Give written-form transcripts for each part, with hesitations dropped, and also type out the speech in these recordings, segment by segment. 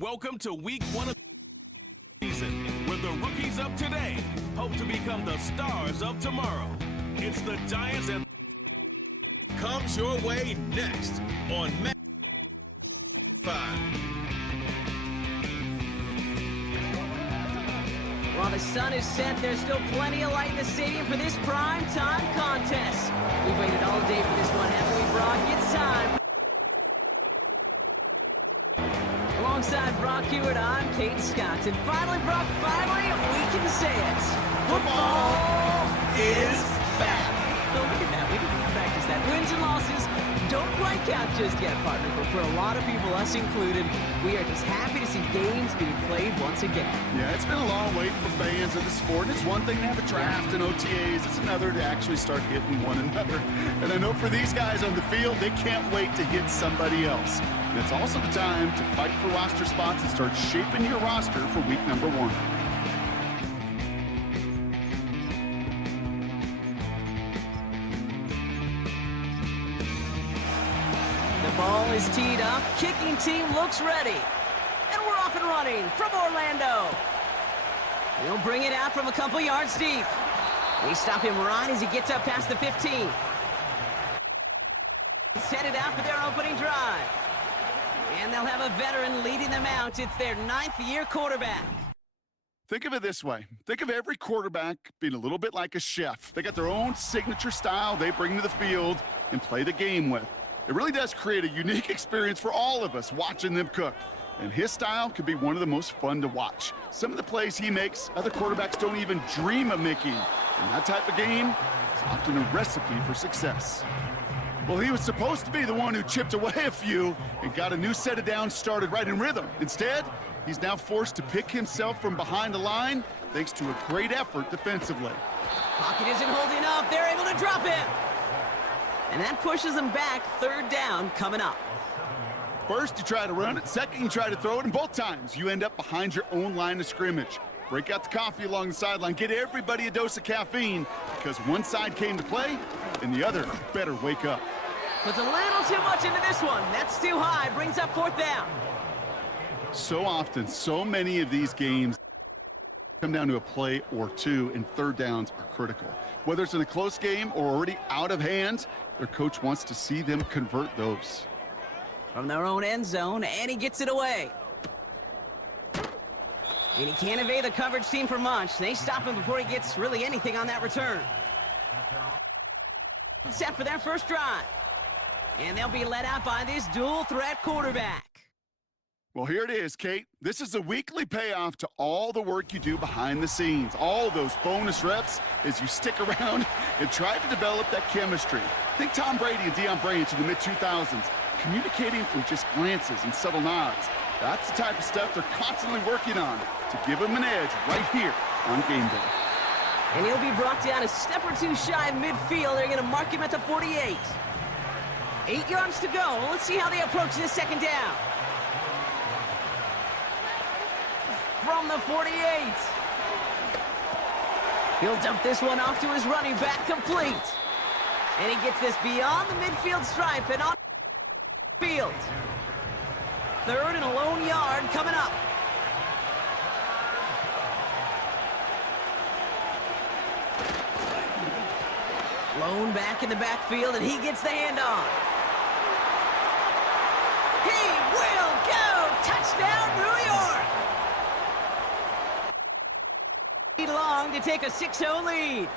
Welcome to week 1 of the season, where the rookies of today hope to become the stars of tomorrow. It's the Giants and comes your way next on Match 5. While the sun is set, there's still plenty of light in the stadium for this prime time contest. We've waited all day for this one, haven't we, Brock? It's time. Alongside Brock Hewitt, I'm Kate Scott. And finally, Brock, we can say it. Football is back. Oh, look at that. We didn't practice that. Wins and losses don't quite count just yet, partner. But for a lot of people, us included, we are just happy to see games being played once again. Yeah, it's been a long wait for fans of the sport. It's one thing to have a draft and OTAs. It's another to actually start hitting one another. And I know for these guys on the field, they can't wait to hit somebody else. And it's also the time to fight for roster spots and start shaping your roster for week number 1. The ball is teed up, kicking team looks ready. And we're off and running from Orlando. He'll bring it out from a couple yards deep. They stop him right as he gets up past the 15. He's headed out for their opening drive. And they'll have a veteran leading them out. It's their 9th-year quarterback. Think of it this way. Think of every quarterback being a little bit like a chef. They got their own signature style they bring to the field and play the game with. It really does create a unique experience for all of us watching them cook. And his style could be one of the most fun to watch. Some of the plays he makes, other quarterbacks don't even dream of making. And that type of game is often a recipe for success. Well, he was supposed to be the one who chipped away a few and got a new set of downs started right in rhythm. Instead, he's now forced to pick himself from behind the line thanks to a great effort defensively. Pocket isn't holding up. They're able to drop him. And that pushes them back. 3rd down coming up. First, you try to run it. Second, you try to throw it. And both times, you end up behind your own line of scrimmage. Break out the coffee along the sideline. Get everybody a dose of caffeine because one side came to play and the other better wake up. Puts a little too much into this one. That's too high. Brings up 4th down. So often, so many of these games come down to a play or two, and 3rd downs are critical. Whether it's in a close game or already out of hand, their coach wants to see them convert those. From their own end zone, and he gets it away. And he can't evade the coverage team for much. They stop him before he gets really anything on that return. Set for their first drive. And they'll be led out by this dual-threat quarterback. Well, here it is, Kate. This is a weekly payoff to all the work you do behind the scenes. All those bonus reps as you stick around and try to develop that chemistry. Think Tom Brady and Deion Branch in the mid-2000s, communicating from just glances and subtle nods. That's the type of stuff they're constantly working on to give them an edge right here on game day. And he'll be brought down a step or two shy of midfield. They're going to mark him at the 48. 8 yards to go. Let's see how they approach this 2nd down. From the 48. He'll dump this one off to his running back, complete. And he gets this beyond the midfield stripe and on the field. 3rd and a lone yard coming up. Lone back in the backfield, and he gets the handoff. He will go! Touchdown, New York! Long to take a 6-0 lead.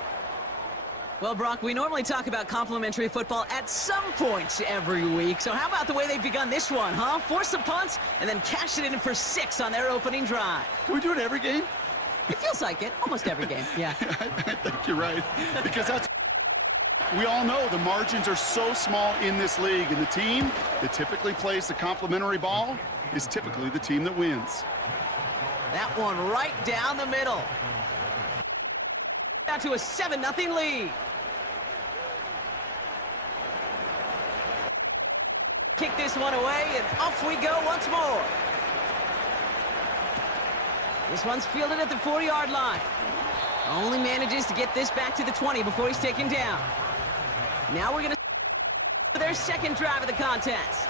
Well, Brock, we normally talk about complimentary football at some points every week. So how about the way they've begun this one, huh? Force some punts and then cash it in for 6 on their opening drive. Do we do it every game? It feels like it. Almost every game, yeah. I think you're right. Because we all know the margins are so small in this league. And the team that typically plays the complimentary ball is typically the team that wins. That one right down the middle. Down to a 7-0 lead. Kick this one away, and off we go once more. This one's fielded at the 4-yard line. Only manages to get this back to the 20 before he's taken down. Now we're going to their 2nd drive of the contest.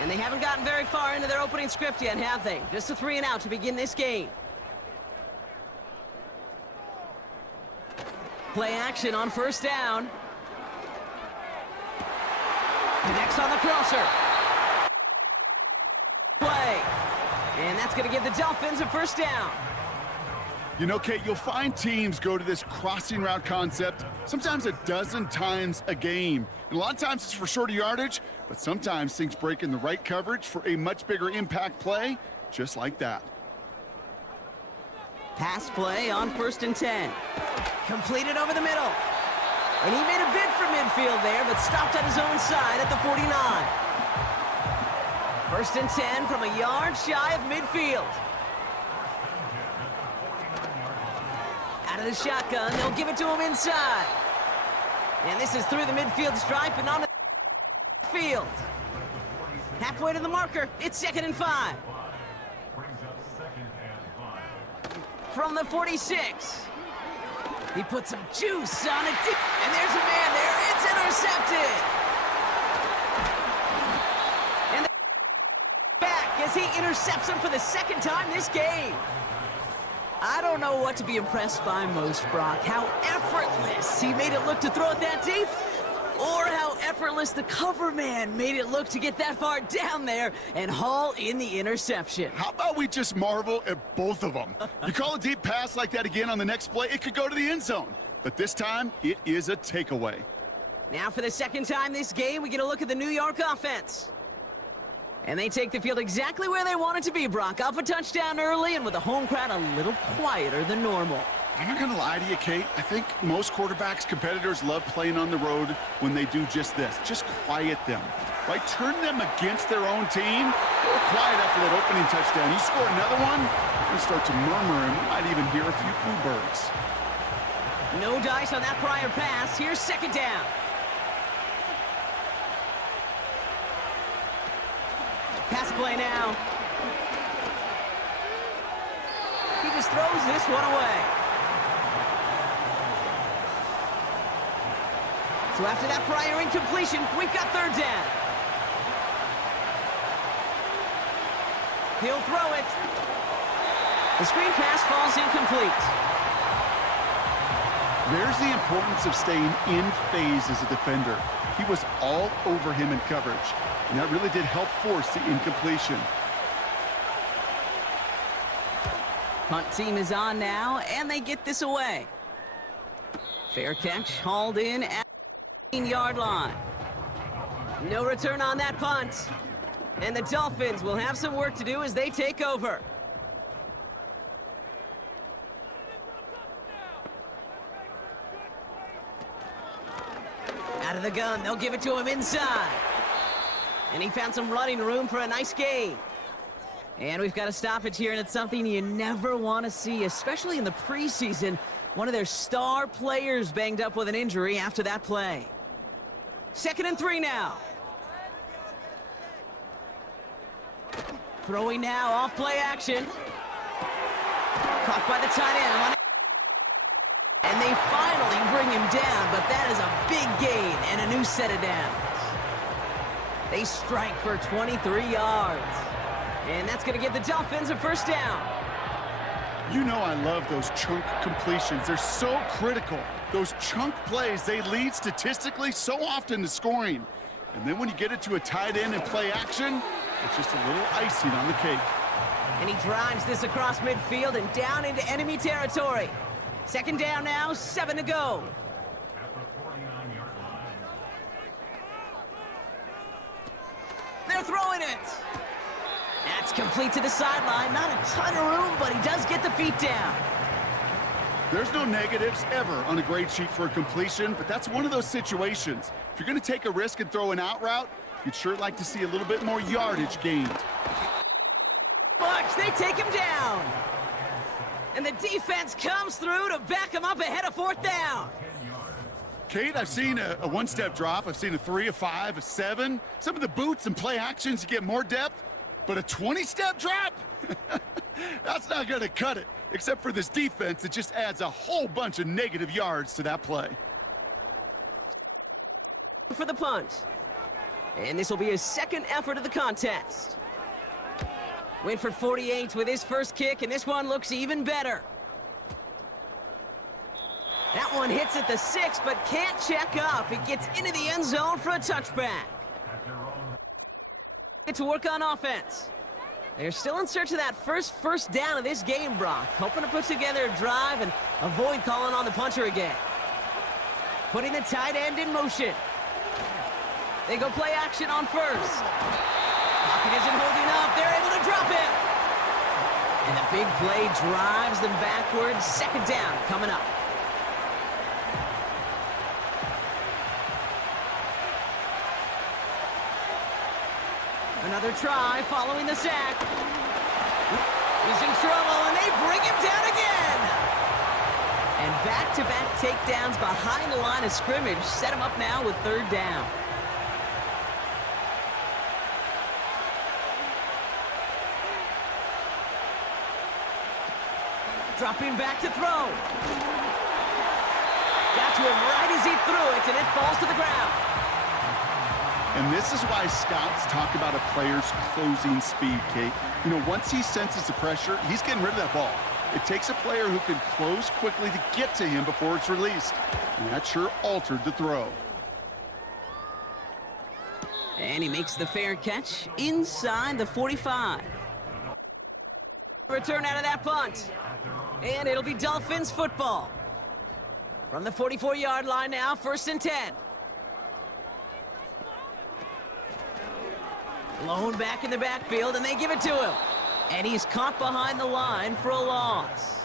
And they haven't gotten very far into their opening script yet, have they? Just a 3 and out to begin this game. Play action on first down. Connects on the crosser. Play. And that's going to give the Dolphins a first down. You know, Kate, you'll find teams go to this crossing route concept sometimes a dozen times a game. And a lot of times it's for shorter yardage, but sometimes things break in the right coverage for a much bigger impact play, just like that. Pass play on 1st and 10. Completed over the middle. And he made a bid for midfield there, but stopped on his own side at the 49. 1st and 10 from a yard shy of midfield. Out of the shotgun, they'll give it to him inside. And this is through the midfield stripe and on the field. Halfway to the marker, it's 2nd and 5. From the 46. He puts some juice on it, and there's a man there. It's intercepted. And back as he intercepts him for the 2nd time this game. I don't know what to be impressed by most, Brock. How effortless he made it look to throw it that deep, or how effortless the cover man made it look to get that far down there and haul in the interception. How about we just marvel at both of them? You call a deep pass like that again on the next play, it could go to the end zone. But this time, it is a takeaway. Now for the 2nd time this game, we get a look at the New York offense. And they take the field exactly where they want it to be, Brock. Up a touchdown early and with the home crowd a little quieter than normal. I'm not going to lie to you, Kate. I think most quarterbacks, competitors love playing on the road when they do just this. Just quiet them, right? Turn them against their own team. Or quiet after that opening touchdown. You score another one, you're going to start to murmur, and we might even hear a few bluebirds. No dice on that prior pass. Here's 2nd down. Pass play now. He just throws this one away. So after that prior incompletion, we've got 3rd down. He'll throw it. The screen pass falls incomplete. There's the importance of staying in phase as a defender. He was all over him in coverage, and that really did help force the incompletion. Punt team is on now, and they get this away. Fair catch, hauled in at the 15-yard line. No return on that punt. And the Dolphins will have some work to do as they take over. Out of the gun, they'll give it to him inside. And he found some running room for a nice gain. And we've got a stoppage here, and it's something you never want to see, especially in the preseason. One of their star players banged up with an injury after that play. 2nd and 3 now. Throwing now, off play action. Caught by the tight end. And they finally bring him down, but that is a big gain and a new set of downs. They strike for 23 yards. And that's going to give the Dolphins a first down. You know I love those chunk completions. They're so critical. Those chunk plays, they lead statistically so often to scoring. And then when you get it to a tight end and play action, it's just a little icing on the cake. And he drives this across midfield and down into enemy territory. 2nd down now, 7 to go. They're throwing it. That's complete to the sideline. Not a ton of room, but he does get the feet down. There's no negatives ever on a grade sheet for a completion, but that's one of those situations. If you're going to take a risk and throw an out route, you'd sure like to see a little bit more yardage gained. They take him down. And the defense comes through to back him up ahead of 4th down. Kate, I've seen a one-step drop. I've seen a 3, a 5, a 7. Some of the boots and play actions to get more depth, but a 20-step drop? That's not going to cut it, except for this defense that just adds a whole bunch of negative yards to that play. For the punt. And this will be his second effort of the contest. Went for 48 with his first kick, and this one looks even better. That one hits at the 6, but can't check up. It gets into the end zone for a touchback. Get to work on offense. They're still in search of that first down of this game, Brock. Hoping to put together a drive and avoid calling on the punter again. Putting the tight end in motion. They go play action on first. Pocket isn't holding up. They're able to drop it. And the big play drives them backwards. Second down coming up. Another try following the sack. He's in trouble, and they bring him down again. And back-to-back takedowns behind the line of scrimmage set him up now with third down. Dropping back to throw. Got to him right as he threw it, and it falls to the ground. And this is why scouts talk about a player's closing speed, Kate. You know, once he senses the pressure, he's getting rid of that ball. It takes a player who can close quickly to get to him before it's released. And that sure altered the throw. And he makes the fair catch inside the 45. Return out of that punt. And it'll be Dolphins football. From the 44-yard line now, 1st and 10. Blown back in the backfield, and they give it to him. And he's caught behind the line for a loss.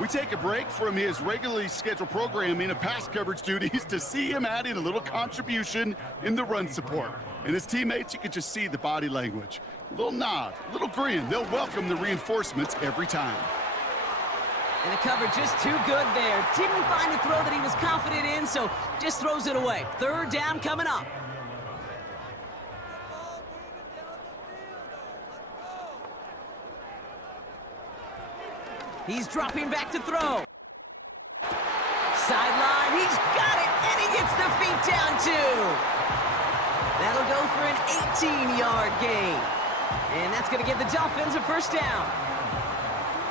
We take a break from his regularly scheduled programming of pass coverage duties to see him adding a little contribution in the run support. And his teammates, you can just see the body language. A little nod, a little grin. They'll welcome the reinforcements every time. And the coverage just too good there. Didn't find a throw that he was confident in, so just throws it away. Third down coming up. He's dropping back to throw. Sideline, he's got it, and he gets the feet down too. That'll go for an 18-yard gain. And that's going to give the Dolphins a first down.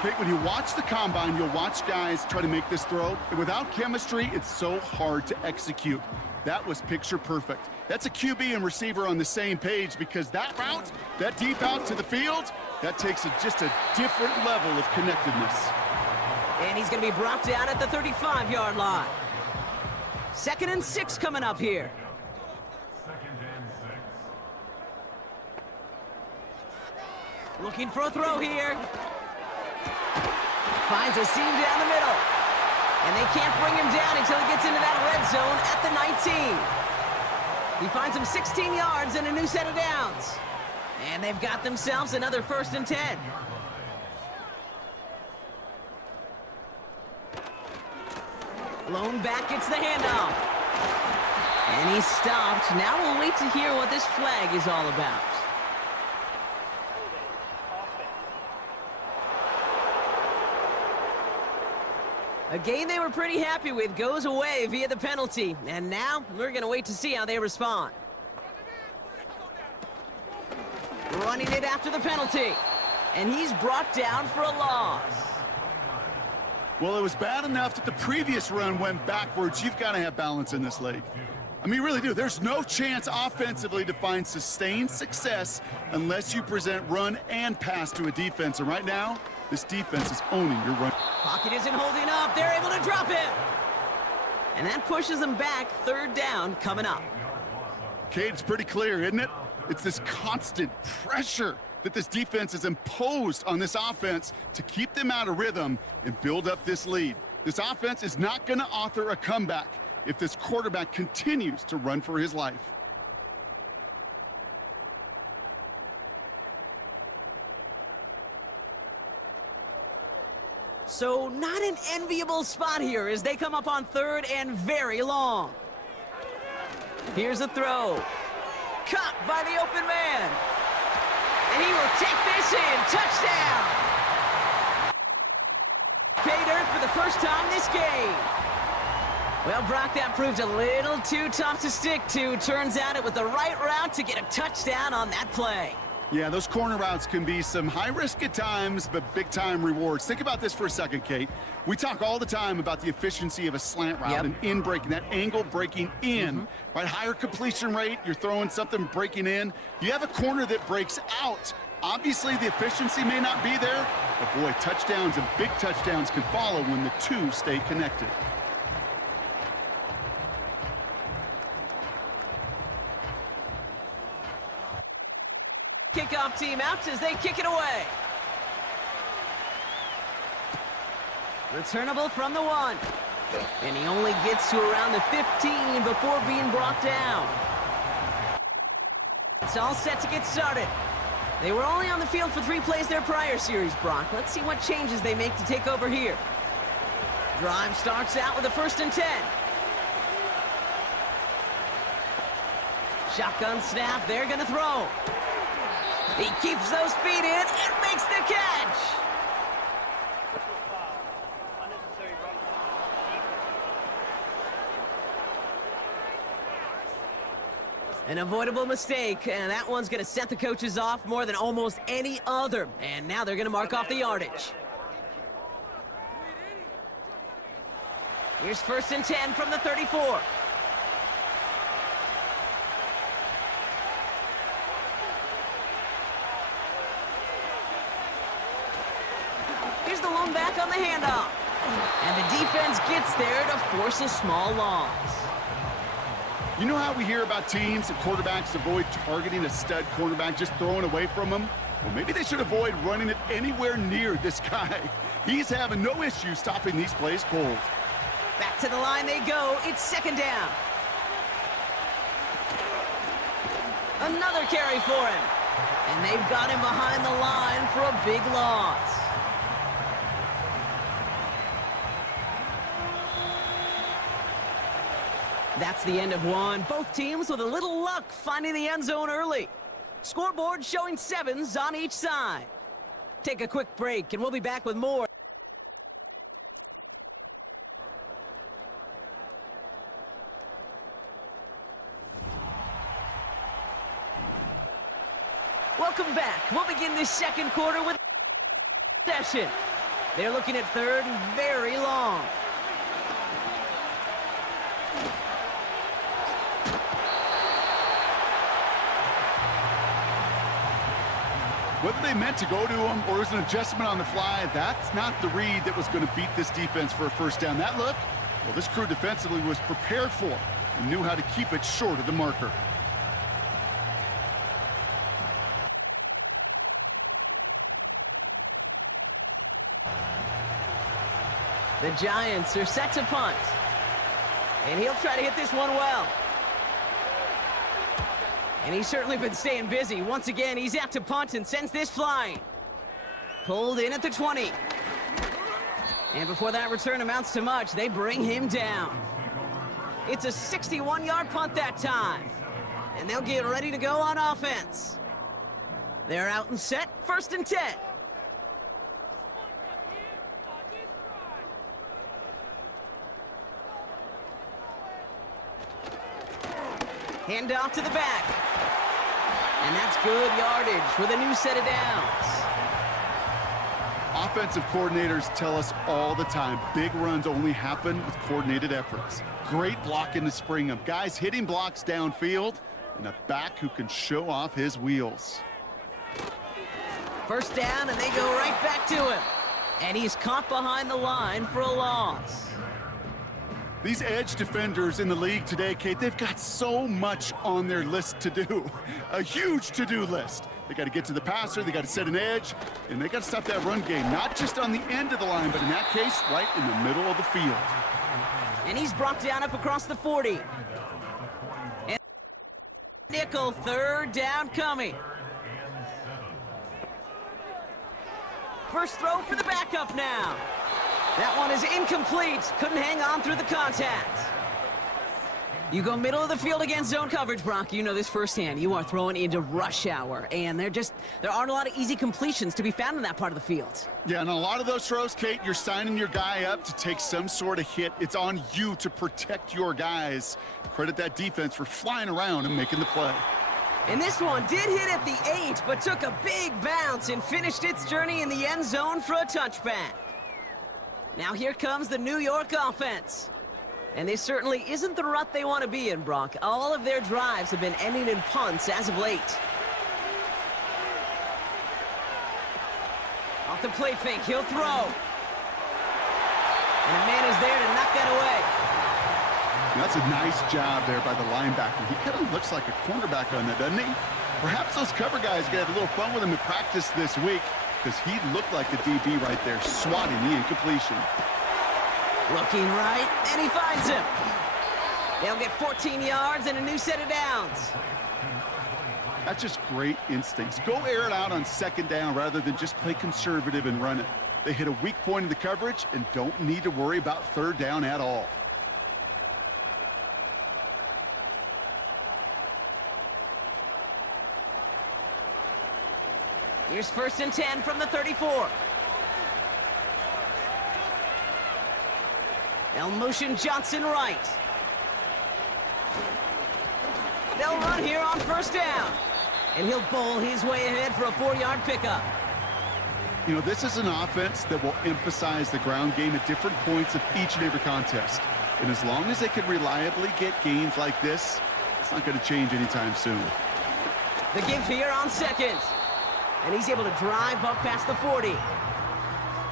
Kate, when you watch the combine, you'll watch guys try to make this throw. And without chemistry, it's so hard to execute. That was picture perfect. That's a QB and receiver on the same page, because that route, that deep out to the field, that takes just a different level of connectedness. And he's going to be brought down at the 35-yard line. 2nd and 6 coming up here. Looking for a throw here. Finds a seam down the middle. And they can't bring him down until he gets into that red zone at the 19. He finds him 16 yards and a new set of downs. And they've got themselves another 1st and 10. Blown back gets the handoff. And he's stopped. Now we'll wait to hear what this flag is all about. A game they were pretty happy with goes away via the penalty. And now we're going to wait to see how they respond. Running it after the penalty. And he's brought down for a loss. Well, it was bad enough that the previous run went backwards. You've got to have balance in this league. I mean, you really do. There's no chance offensively to find sustained success unless you present run and pass to a defense. And right now, this defense is owning your run. Pocket isn't holding up. They're able to drop it. And that pushes them back. 3rd down coming up. Kate, it's pretty clear, isn't it? It's this constant pressure that this defense has imposed on this offense to keep them out of rhythm and build up this lead. This offense is not going to author a comeback if this quarterback continues to run for his life. So not an enviable spot here as they come up on 3rd and very long. Here's a throw. Caught by the open man. And he will take this in. Touchdown. Pay dirt for the first time this game. Well, Brock, that proved a little too tough to stick to. Turns out it was the right route to get a touchdown on that play. Yeah, those corner routes can be some high risk at times, but big time rewards. Think about this for a second, Kate. We talk all the time about the efficiency of a slant route and in breaking, that angle breaking in. Right, higher completion rate, you're throwing something breaking in. You have a corner that breaks out. Obviously, the efficiency may not be there, but boy, touchdowns and big touchdowns can follow when the two stay connected. Kickoff team out as they kick it away. Returnable from the 1. And he only gets to around the 15 before being brought down. It's all set to get started. They were only on the field for 3 plays their prior series, Brock. Let's see what changes they make to take over here. Drive starts out with a 1st and 10. Shotgun snap, they're gonna throw. He keeps those feet in and makes the catch. An avoidable mistake, and that one's going to set the coaches off more than almost any other. And now they're going to mark off the yardage. Here's 1st and 10 from the 34. Here's the lone back on the handoff. And the defense gets there to force a small loss. You know how we hear about teams and quarterbacks avoid targeting a stud cornerback, just throwing away from him? Well, maybe they should avoid running it anywhere near this guy. He's having no issue stopping these plays cold. Back to the line they go. It's 2nd down. Another carry for him. And they've got him behind the line for a big loss. That's the end of one. Both teams with a little luck finding the end zone early. Scoreboard showing 7s on each side. Take a quick break, and we'll be back with more. Welcome back. We'll begin this 2nd quarter with possession. They're looking at 3rd and very long. Whether they meant to go to him or it was an adjustment on the fly, that's not the read that was going to beat this defense for a 1st down. That look, well, this crew defensively was prepared for and knew how to keep it short of the marker. The Giants are set to punt. And he'll try to hit this one well. And he's certainly been staying busy. Once again, he's out to punt and sends this flying. Pulled in at the 20. And before that return amounts to much, they bring him down. It's a 61-yard punt that time. And they'll get ready to go on offense. They're out and set, 1st and 10. Hand off to the back. And that's good yardage with a new set of downs. Offensive coordinators tell us all the time, big runs only happen with coordinated efforts. Great blocking to spring them. Guys hitting blocks downfield, and a back who can show off his wheels. 1st down, and they go right back to him. And he's caught behind the line for a loss. These edge defenders in the league today, Kate, they've got so much on their list to do. A huge to-do list. They got to get to the passer, they got to set an edge, and they got to stop that run game, not just on the end of the line, but in that case, right in the middle of the field. And he's brought down up across the 40. And nickel, 3rd down coming. First throw for the backup now. That one is incomplete. Couldn't hang on through the contact. You go middle of the field against zone coverage, Brock. You know this firsthand. You are throwing into rush hour, and there aren't a lot of easy completions to be found in that part of the field. Yeah, and a lot of those throws, Kate, you're signing your guy up to take some sort of hit. It's on you to protect your guys. Credit that defense for flying around and making the play. And this one did hit at the 8, but took a big bounce and finished its journey in the end zone for a touchback. Now here comes the New York offense. And this certainly isn't the rut they want to be in, Brock. All of their drives have been ending in punts as of late. Off the play fake, he'll throw. And a man is there to knock that away. That's a nice job there by the linebacker. He kind of looks like a cornerback on that, doesn't he? Perhaps those cover guys are going to have a little fun with him in practice this week, because he looked like the DB right there, swatting the incompletion. Looking right, and he finds him. They'll get 14 yards and a new set of downs. That's just great instincts. Go air it out on second down rather than just play conservative and run it. They hit a weak point in the coverage and don't need to worry about third down at all. Here's 1st and 10 from the 34. They'll motion Johnson right. They'll run here on 1st down. And he'll bowl his way ahead for a 4-yard pickup. You know, this is an offense that will emphasize the ground game at different points of each and every contest. And as long as they can reliably get gains like this, it's not going to change anytime soon. The give here on 2nd. And he's able to drive up past the 40.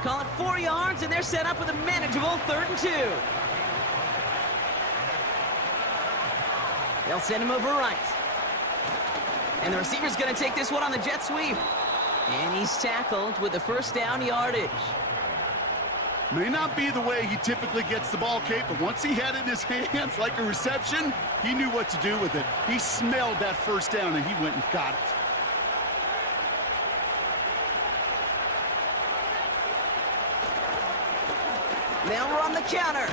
Call it 4 yards, and they're set up with a manageable 3rd and 2. They'll send him over right. And the receiver's going to take this one on the jet sweep. And he's tackled with the 1st down yardage. May not be the way he typically gets the ball, Kate, but once he had it in his hands like a reception, he knew what to do with it. He smelled that 1st down, and he went and got it. They'll run the counter.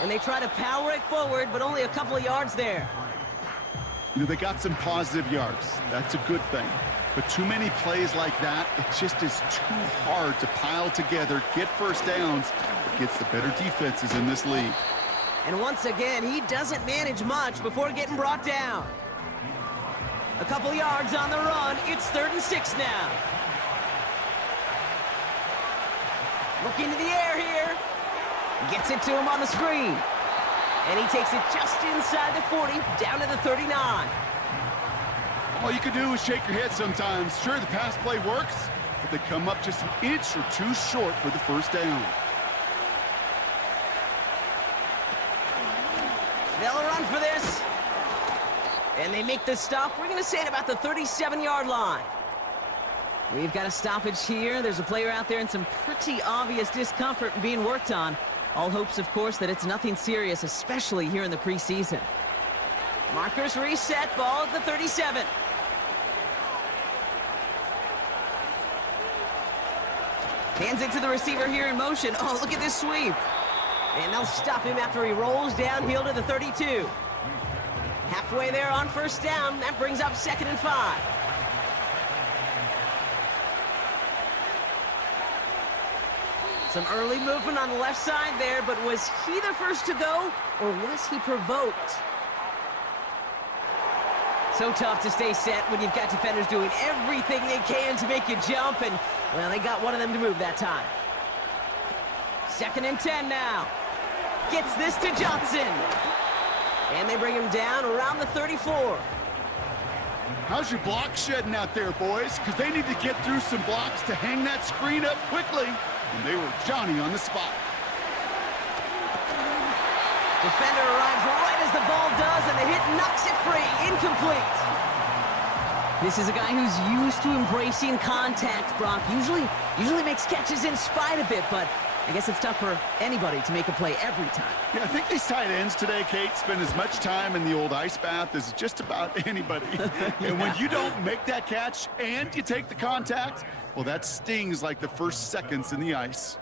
And they try to power it forward, but only a couple of yards there. You know, they got some positive yards. That's a good thing. But too many plays like that, it just is too hard to pile together, get 1st downs against the better defenses in this league. And once again, he doesn't manage much before getting brought down. A couple yards on the run. It's 3rd and 6 now. Looking to the air here. Gets it to him on the screen. And he takes it just inside the 40, down to the 39. All you can do is shake your head sometimes. Sure, the pass play works, but they come up just an inch or two short for the 1st down. They'll run for this. And they make the stop. We're going to say it about the 37-yard line. We've got a stoppage here. There's a player out there in some pretty obvious discomfort being worked on. All hopes, of course, that it's nothing serious, especially here in the preseason. Markers reset, ball at the 37. Hands it to the receiver here in motion. Oh, look at this sweep. And they'll stop him after he rolls downhill to the 32. Halfway there on 1st down. That brings up 2nd and 5. Some early movement on the left side there, but was he the first to go, or was he provoked? So tough to stay set when you've got defenders doing everything they can to make you jump, and, well, they got one of them to move that time. 2nd and 10 now. Gets this to Johnson. And they bring him down around the 34. How's your block shedding out there, boys? Because they need to get through some blocks to hang that screen up quickly. And they were Johnny on the spot. Defender arrives right as the ball does, and the hit knocks it free. Incomplete. This is a guy who's used to embracing contact, Brock. Usually makes catches in spite of it, but I guess it's tough for anybody to make a play every time. Yeah, I think these tight ends today, Kate, spend as much time in the old ice bath as just about anybody. And when you don't make that catch and you take the contact, well, that stings like the first seconds in the ice.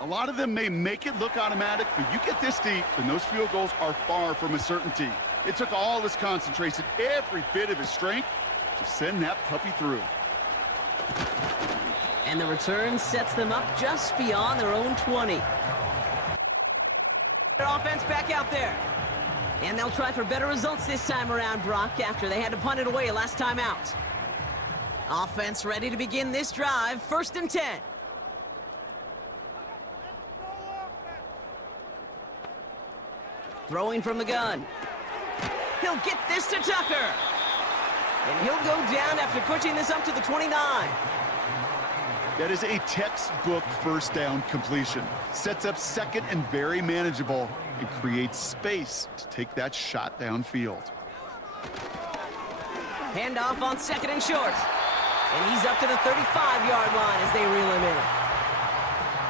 A lot of them may make it look automatic, but you get this deep, and those field goals are far from a certainty. It took all his concentration, every bit of his strength, to send that puppy through. And the return sets them up just beyond their own 20. Offense back out there. And they'll try for better results this time around, Brock, after they had to punt it away last time out. Offense ready to begin this drive, 1st and 10. Throwing from the gun. He'll get this to Tucker. And he'll go down after pushing this up to the 29. That is a textbook first down completion. Sets up second and very manageable and creates space to take that shot downfield. Handoff on 2nd and short. And he's up to the 35-yard line as they reel him in.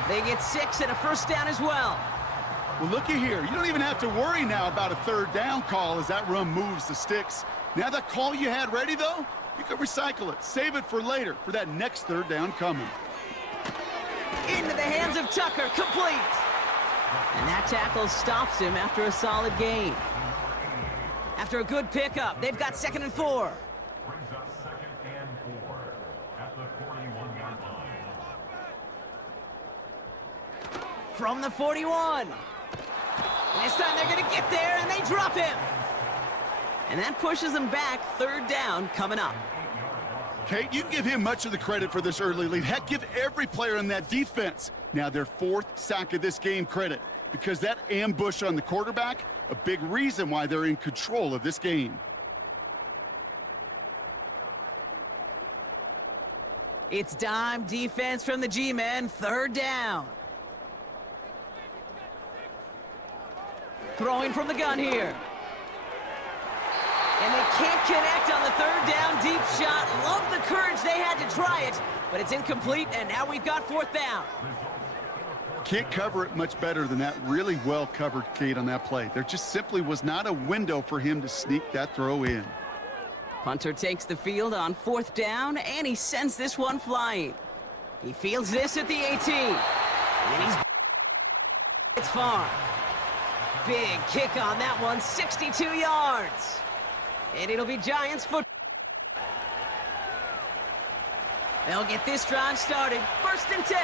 They get 6 and a 1st down as well. Well, looky here. You don't even have to worry now about a 3rd down call as that run moves the sticks. Now that call you had ready, though, you can recycle it. Save it for later, for that next 3rd down coming. Into the hands of Tucker, complete. And that tackle stops him after a solid gain. After a good pickup, they've got 2nd and 4. Brings up 2nd and 4 at the 41-yard line. From the 41. And this time they're going to get there, and they drop him. And that pushes them back, 3rd down coming up. Kate, you give him much of the credit for this early lead. Heck, give every player in that defense now their 4th sack of this game credit, because that ambush on the quarterback, a big reason why they're in control of this game. It's dime defense from the G-men, 3rd down. Throwing from the gun here. And they can't connect on the 3rd down deep shot. Love the courage they had to try it, but it's incomplete, and now we've got 4th down. Can't cover it much better than that. Really well covered, Kate, on that play. There just simply was not a window for him to sneak that throw in. Punter takes the field on 4th down, and he sends this one flying. He fields this at the 18. And it's far. Big kick on that one, 62 yards. And it'll be Giants football. They'll get this drive started, 1st and 10.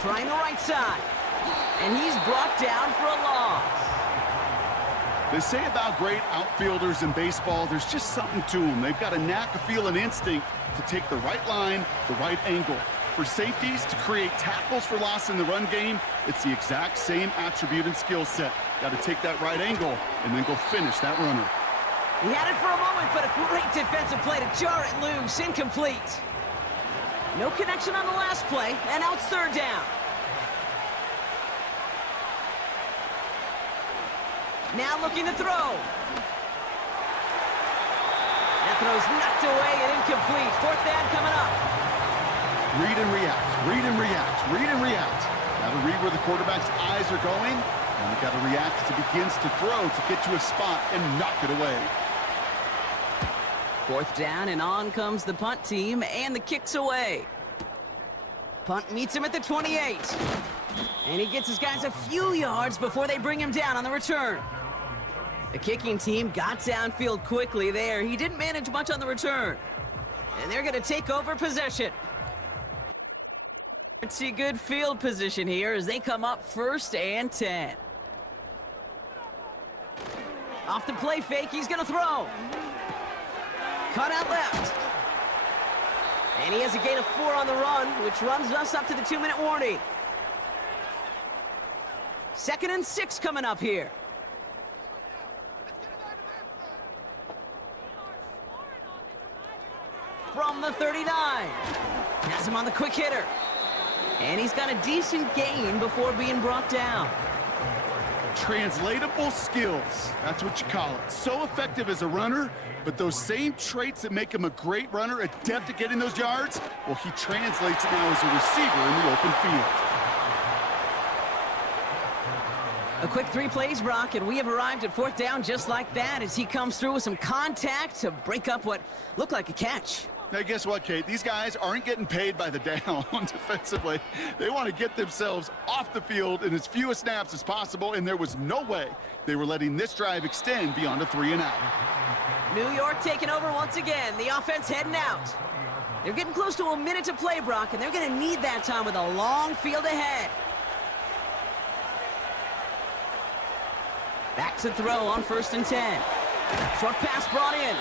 Trying the right side. And he's brought down for a loss. They say about great outfielders in baseball, there's just something to them. They've got a knack, a feel, and instinct to take the right line, the right angle. For safeties to create tackles for loss in the run game, it's the exact same attribute and skill set. Got to take that right angle and then go finish that runner. He had it for a moment, but a great defensive play to jar it loose. Incomplete. No connection on the last play, and now it's 3rd down. Now looking to throw. That throw's knocked away and incomplete. 4th down coming up. Read and react, read and react, read and react. Got to read where the quarterback's eyes are going, and you got to react as he begins to throw to get to a spot and knock it away. 4th down, and on comes the punt team, and the kick's away. Punt meets him at the 28. And he gets his guys a few yards before they bring him down on the return. The kicking team got downfield quickly there. He didn't manage much on the return. And they're going to take over possession. Let's see good field position here as they come up 1st and 10. Off the play fake, he's going to throw. Cut out left. And he has a gain of 4 on the run, which runs us up to the 2-minute warning. 2nd and 6 coming up here. From the 39. Has him on the quick hitter. And he's got a decent gain before being brought down. Translatable skills, that's what you call it. So effective as a runner, but those same traits that make him a great runner, adept at getting those yards, well, he translates it now as a receiver in the open field. A quick 3 plays, Brock, and we have arrived at 4th down just like that as he comes through with some contact to break up what looked like a catch. Now, guess what, Kate? These guys aren't getting paid by the down defensively. They want to get themselves off the field in as few snaps as possible, and there was no way they were letting this drive extend beyond a 3-and-out. New York taking over once again. The offense heading out. They're getting close to a minute to play, Brock, and they're going to need that time with a long field ahead. Back to throw on 1st and 10. Short pass brought in.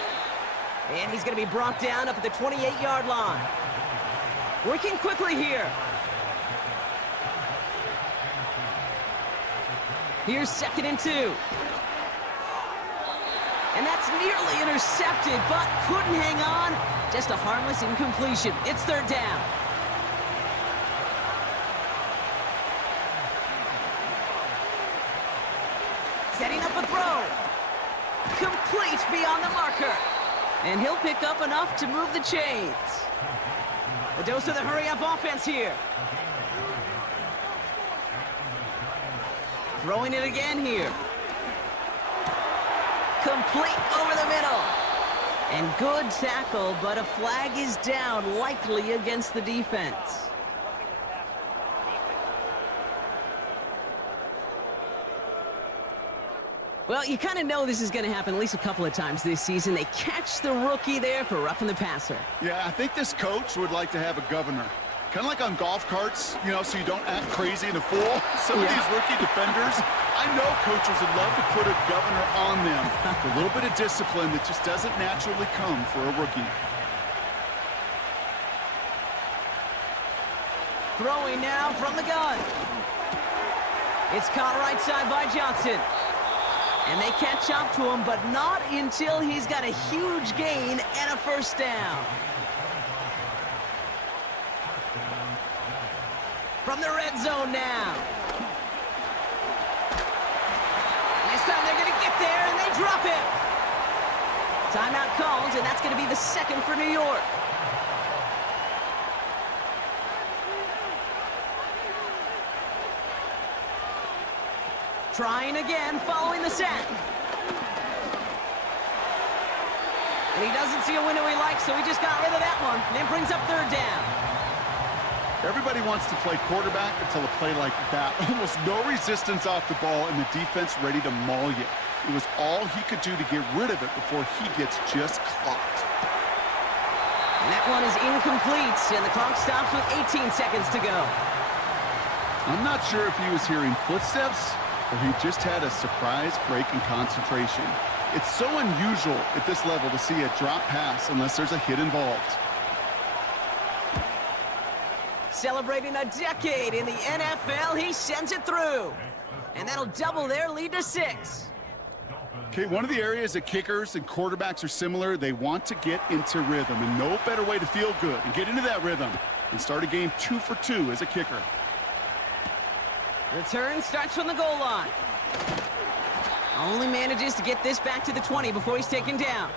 And he's going to be brought down up at the 28-yard line. Working quickly here. Here's 2nd and 2. And that's nearly intercepted, but couldn't hang on. Just a harmless incompletion. It's 3rd down. Setting up a throw. Complete beyond the marker. And he'll pick up enough to move the chains. A dose of the hurry-up offense here. Throwing it again here. Complete over the middle. And good tackle, but a flag is down, likely against the defense. Well, you kind of know this is going to happen at least a couple of times this season. They catch the rookie there for roughing the passer. Yeah, I think this coach would like to have a governor. Kind of like on golf carts, you know, so you don't act crazy and a fool. Some of these rookie defenders, I know coaches would love to put a governor on them. A little bit of discipline that just doesn't naturally come for a rookie. Throwing now from the gun. It's caught right side by Johnson. And they catch up to him, but not until he's got a huge gain and a 1st down. From the red zone now. This time they're going to get there, and they drop it. Timeout called, and that's going to be the 2nd for New York. Trying again, following the set. And he doesn't see a window he likes, so he just got rid of that one. And it brings up 3rd down. Everybody wants to play quarterback until a play like that. Almost no resistance off the ball and the defense ready to maul you. It was all he could do to get rid of it before he gets just clocked. And that one is incomplete, and the clock stops with 18 seconds to go. I'm not sure if he was hearing footsteps or he just had a surprise break in concentration. It's so unusual at this level to see a drop pass unless there's a hit involved. Celebrating a decade in the NFL, he sends it through. And that'll double their lead to 6. Okay, one of the areas that kickers and quarterbacks are similar, they want to get into rhythm, and no better way to feel good and get into that rhythm and start a game 2 for 2 as a kicker. Return starts from the goal line. Only manages to get this back to the 20 before he's taken down.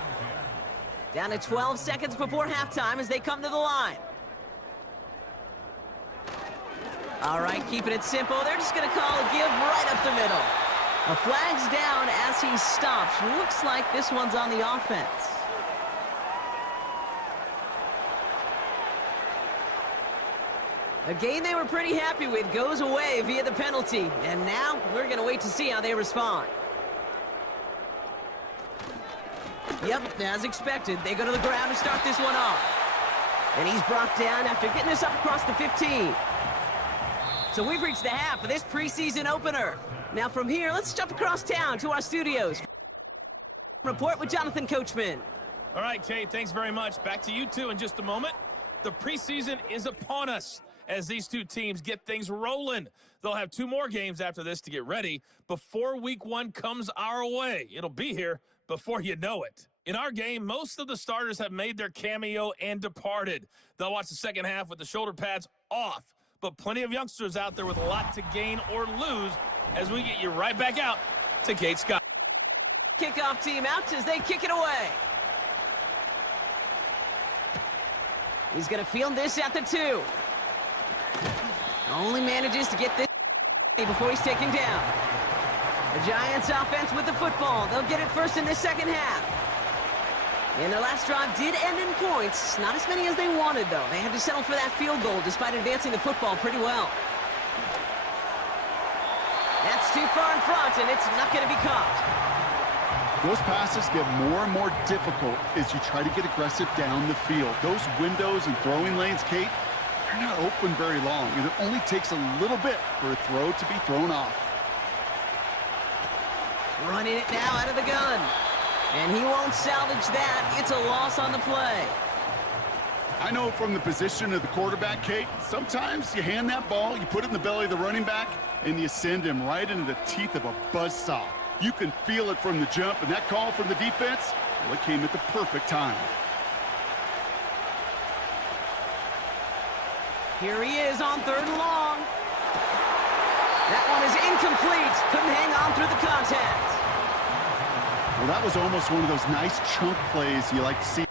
Down to 12 seconds before halftime as they come to the line. All right, keeping it simple. They're just going to call a give right up the middle. A flag's down as he stops. Looks like this one's on the offense. A game they were pretty happy with goes away via the penalty. And now we're going to wait to see how they respond. Yep, as expected, they go to the ground to start this one off. And he's brought down after getting this up across the 15. So we've reached the half of this preseason opener. Now from here, let's jump across town to our studios. Report with Jonathan Coachman. All right, Kate, thanks very much. Back to you two in just a moment. The preseason is upon us as these two teams get things rolling. They'll have 2 more games after this to get ready before week 1 comes our way. It'll be here before you know it. In our game, most of the starters have made their cameo and departed. They'll watch the second half with the shoulder pads off, but plenty of youngsters out there with a lot to gain or lose as we get you right back out to Kate Scott. Kickoff team out as they kick it away. He's going to field this at the 2. Only manages to get this before he's taken down. The Giants offense with the football. They'll get it first in this second half. And their last drive did end in points. Not as many as they wanted, though. They had to settle for that field goal despite advancing the football pretty well. That's too far in front, and it's not going to be caught. Those passes get more and more difficult as you try to get aggressive down the field. Those windows and throwing lanes, Kate, they're not open very long, and it only takes a little bit for a throw to be thrown off. Running it now out of the gun. And he won't salvage that. It's a loss on the play. I know from the position of the quarterback, Kate, sometimes you hand that ball, you put it in the belly of the running back, and you send him right into the teeth of a buzzsaw. You can feel it from the jump, and that call from the defense, well, it came at the perfect time. Here he is on 3rd and long. That one is incomplete. Couldn't hang on through the contact. Well, that was almost one of those nice chunk plays you like to see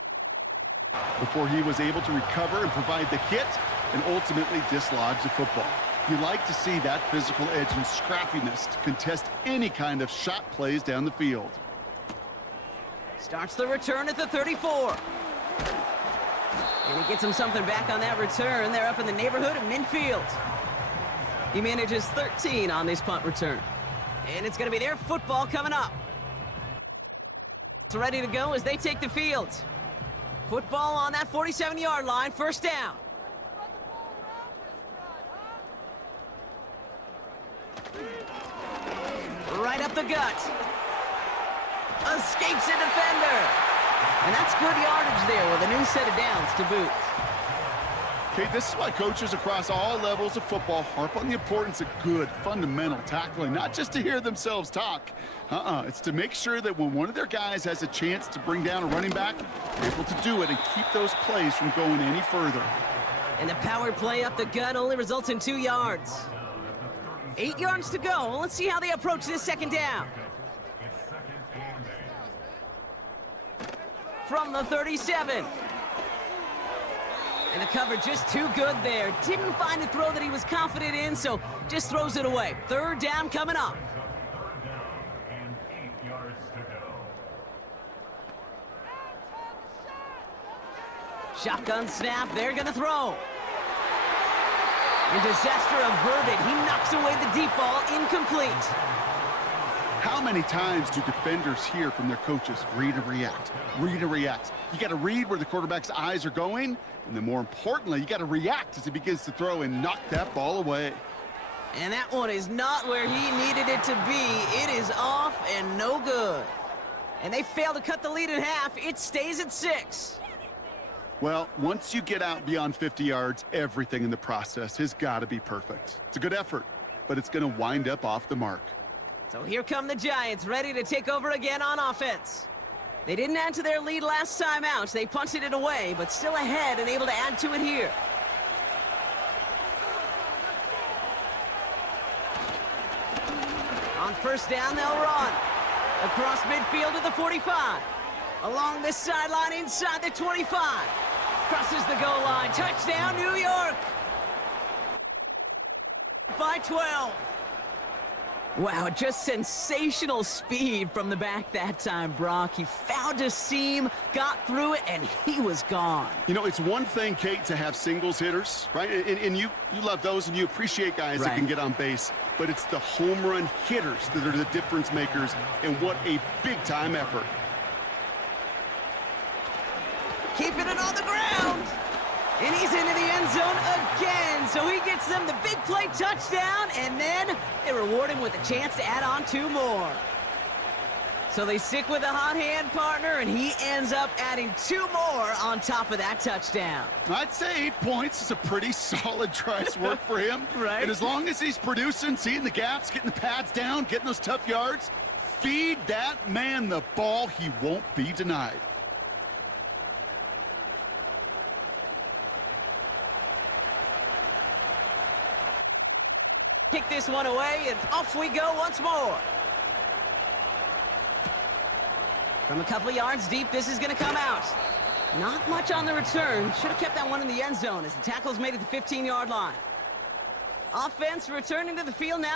before he was able to recover and provide the hit and ultimately dislodge the football. You like to see that physical edge and scrappiness to contest any kind of shot plays down the field. Starts the return at the 34. And he gets him something back on that return. They're up in the neighborhood of midfield. He manages 13 on this punt return. And it's going to be their football coming up. It's ready to go as they take the field. Football on that 47-yard line, first down. Right up the gut. Escapes a defender. And that's good yardage there with a new set of downs to boot. Okay, this is why coaches across all levels of football harp on the importance of good, fundamental tackling, not just to hear themselves talk. It's to make sure that when one of their guys has a chance to bring down a running back, they're able to do it and keep those plays from going any further. And the power play up the gut only results in 2 yards. 8 yards to go. Let's see how they approach this second down. From the 37. And the cover just too good there. Didn't find a throw that he was confident in, so just throws it away. 3rd down coming up. And 8 yards to go. Shotgun snap, they're gonna throw. And disaster averted. He knocks away the deep ball, incomplete. How many times do defenders hear from their coaches, read and react, read and react? You got to read where the quarterback's eyes are going, and then more importantly, you got to react as he begins to throw and knock that ball away. And that one is not where he needed it to be. It is off and no good. And they fail to cut the lead in half. It stays at 6. Well, once you get out beyond 50 yards, everything in the process has got to be perfect. It's a good effort, but it's going to wind up off the mark. So here come the Giants, ready to take over again on offense. They didn't add to their lead last time out. They punted it away, but still ahead and able to add to it here. On first down, they'll run. Across midfield to the 45. Along this sideline inside the 25. Crosses the goal line. Touchdown, New York! By 12. Wow, just sensational speed from the back that time, Brock. He found a seam, got through it, and he was gone. You know, it's one thing, Kate, to have singles hitters, right? And you love those, and you appreciate guys that can get on base. But it's the home run hitters that are the difference makers, and what a big-time effort. Keeping it on the ground. And he's into the end zone again. So he gets them the big play touchdown, and then they reward him with a chance to add on 2 more. So they stick with a hot hand partner, and he ends up adding 2 more on top of that touchdown. I'd say 8 points is a pretty solid try's work for him. Right. And as long as he's producing, seeing the gaps, getting the pads down, getting those tough yards, feed that man the ball, he won't be denied. Kick this one away, and off we go once more. From a couple of yards deep, this is going to come out. Not much on the return. Should have kept that one in the end zone as the tackle's made at the 15-yard line. Offense returning to the field now.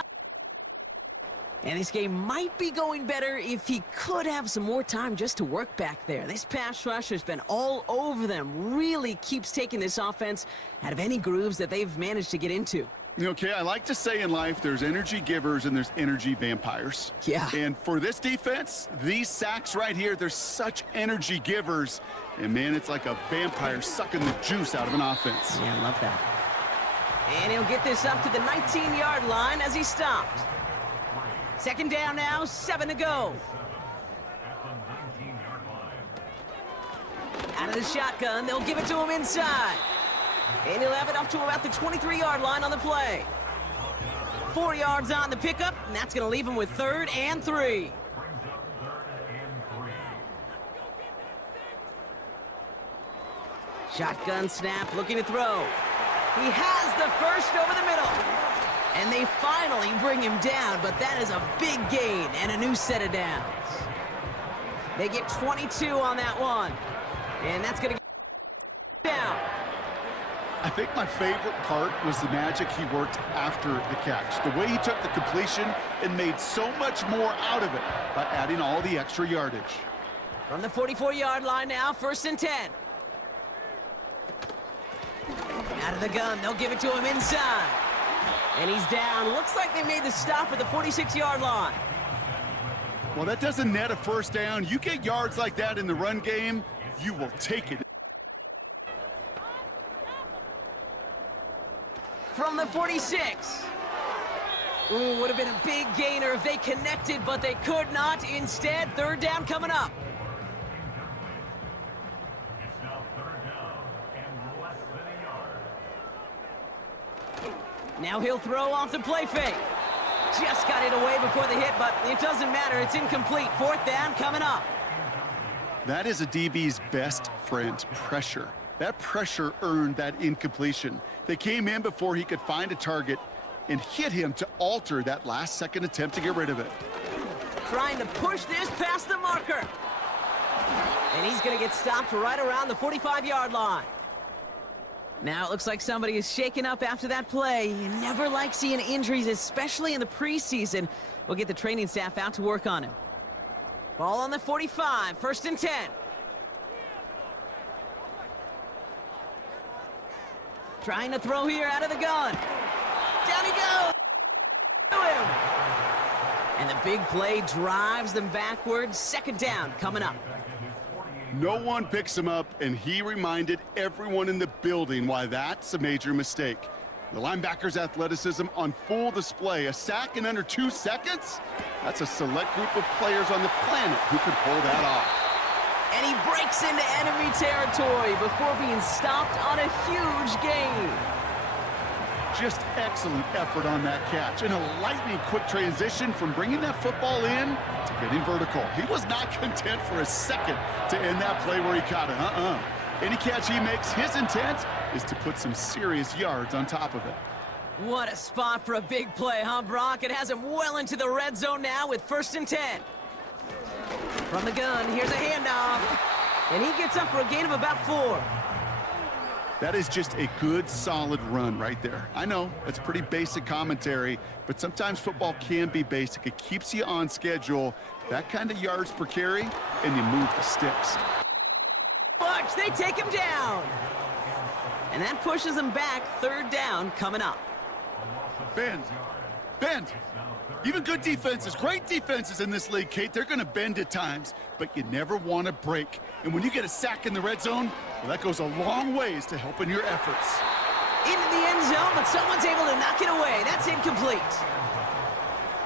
And this game might be going better if he could have some more time just to work back there. This pass rush has been all over them. Really keeps taking this offense out of any grooves that they've managed to get into. Okay, I like to say in life there's energy givers and there's energy vampires. Yeah. And for this defense, these sacks right here, they're such energy givers. And, man, it's like a vampire sucking the juice out of an offense. Yeah, I love that. And he'll get this up to the 19-yard line as he stopped. Second down now, 7 to go. Out of the shotgun, they'll give it to him inside. And he'll have it up to about the 23-yard line on the play. 4 yards on the pickup, and that's going to leave him with 3rd and 3. Shotgun snap, looking to throw. He has the first over the middle. And they finally bring him down, but that is a big gain and a new set of downs. They get 22 on that one. And that's going to get down. I think my favorite part was the magic he worked after the catch. The way he took the completion and made so much more out of it by adding all the extra yardage. From the 44-yard line now, 1st and 10. Out of the gun, they'll give it to him inside. And he's down. Looks like they made the stop at the 46-yard line. Well, that doesn't net a first down. You get yards like that in the run game, you will take it. From the 46. Ooh, would have been a big gainer if they connected, but they could not. Instead, 3rd down coming up. It's now 3rd down and less than a yard. Now he'll throw off the play fake. Just got it away before the hit, but it doesn't matter. It's incomplete. 4th down coming up. That is a DB's best friend, pressure. That pressure earned that incompletion. They came in before he could find a target and hit him to alter that last-second attempt to get rid of it. Trying to push this past the marker. And he's going to get stopped right around the 45-yard line. Now it looks like somebody is shaken up after that play. You never like seeing injuries, especially in the preseason. We'll get the training staff out to work on him. Ball on the 45, 1st and 10. Trying to throw here out of the gun. Down he goes. And the big play drives them backwards. 2nd down coming up. No one picks him up, and he reminded everyone in the building why that's a major mistake. The linebacker's athleticism on full display. A sack in under 2 seconds? That's a select group of players on the planet who could pull that off. And he breaks into enemy territory before being stopped on a huge gain. Just excellent effort on that catch. And a lightning-quick transition from bringing that football in to getting vertical. He was not content for a second to end that play where he caught it. Any catch he makes, his intent is to put some serious yards on top of it. What a spot for a big play, huh, Brock? It has him well into the red zone now with 1st and 10. From the gun, here's a handoff. And he gets up for a gain of about 4. That is just a good, solid run right there. I know, it's pretty basic commentary, but sometimes football can be basic. It keeps you on schedule. That kind of yards per carry, and you move the sticks. Watch, they take him down. And that pushes him back. 3rd down coming up. Bend. Bend. Even good defenses, great defenses in this league, Kate, they're going to bend at times, but you never want to break. And when you get a sack in the red zone, well, that goes a long ways to helping your efforts. Into the end zone, but someone's able to knock it away. That's incomplete.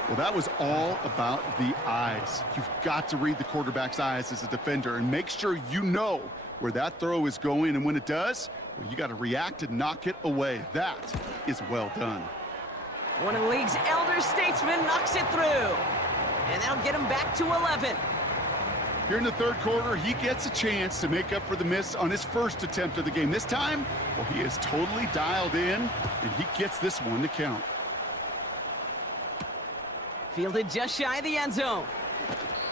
Well, that was all about the eyes. You've got to read the quarterback's eyes as a defender and make sure you know where that throw is going. And when it does, well, you got to react and knock it away. That is well done. One of the league's elder statesmen knocks it through. And that'll get him back to 11. Here in the 3rd quarter, he gets a chance to make up for the miss on his first attempt of the game. This time, well, he is totally dialed in, and he gets this one to count. Fielded just shy of the end zone.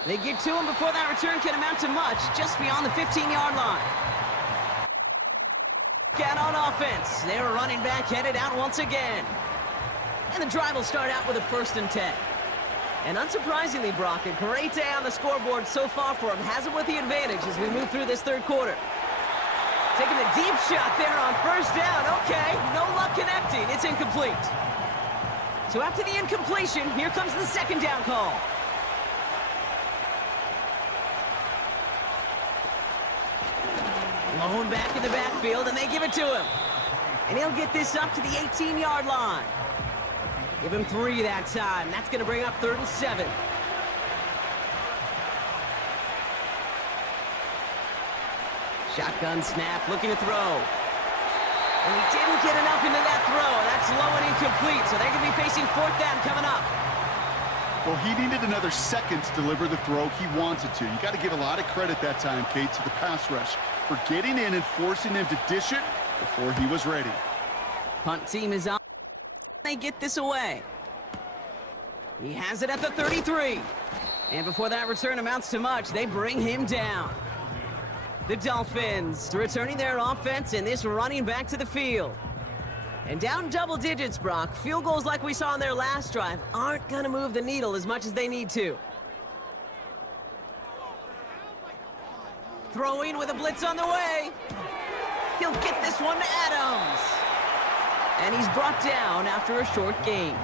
They get to him before that return can amount to much, just beyond the 15-yard line. Out on offense. They're running back headed out once again. And the drive will start out with a 1st and 10. And unsurprisingly, Brock, a great day on the scoreboard so far for him. Has him with the advantage as we move through this third quarter. Taking the deep shot there on first down. Okay, no luck connecting. It's incomplete. So after the incompletion, here comes the second down call. Lone back in the backfield, and they give it to him. And he'll get this up to the 18-yard line. Give him 3 that time. That's going to bring up 3rd and 7. Shotgun snap, looking to throw. And he didn't get enough into that throw. That's low and incomplete, so they're going to be facing 4th down coming up. Well, he needed another second to deliver the throw he wanted to. You got to give a lot of credit that time, Kate, to the pass rush for getting in and forcing him to dish it before he was ready. Punt team is on. They get this away. He has it at the 33. And before that return amounts to much, they bring him down. The Dolphins returning their offense and this running back to the field. And down double digits, Brock. Field goals like we saw in their last drive aren't going to move the needle as much as they need to. Throwing with a blitz on the way. He'll get this one to Adams. And he's brought down after a short gain.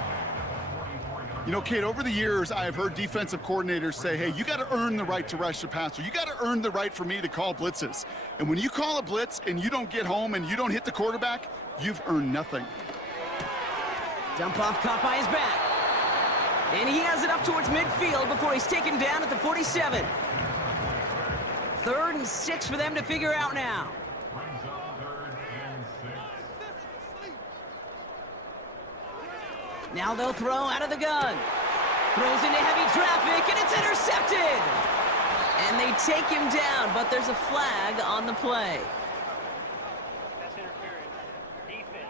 You know, Kate, over the years, I have heard defensive coordinators say, hey, you got to earn the right to rush the passer. You got to earn the right for me to call blitzes. And when you call a blitz and you don't get home and you don't hit the quarterback, you've earned nothing. Dump off caught by his back. And he has it up towards midfield before he's taken down at the 47. 3rd and 6 for them to figure out now. Now they'll throw out of the gun. Throws into heavy traffic, and it's intercepted. And they take him down, but there's a flag on the play. That's interference. Defense.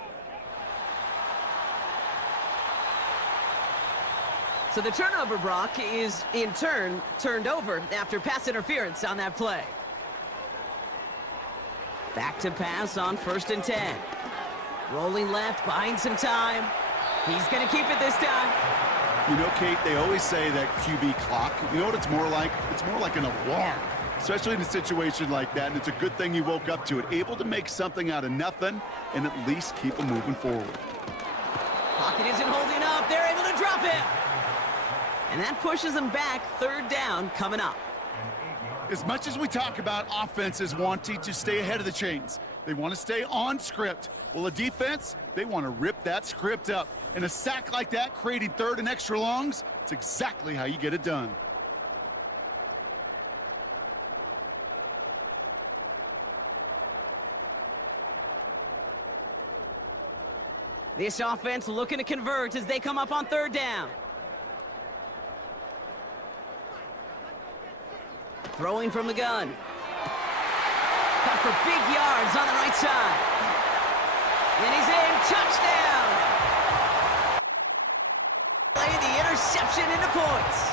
So the turnover, Brock, is in turn turned over after pass interference on that play. Back to pass on 1st and 10. Rolling left, buying some time. He's going to keep it this time. You know, Kate, they always say that QB clock, you know what it's more like? It's more like an alarm, especially in a situation like that. And it's a good thing you woke up to it, able to make something out of nothing and at least keep them moving forward. Pocket isn't holding up. They're able to drop it. And that pushes them back. 3rd down coming up. As much as we talk about offenses wanting to stay ahead of the chains, they want to stay on script. Well, a defense, they want to rip that script up. And a sack like that, creating 3rd and extra longs, it's exactly how you get it done. This offense looking to convert as they come up on 3rd down. Throwing from the gun. Cut for big yards on the right side. And he's in. Touchdown! Play the interception into points.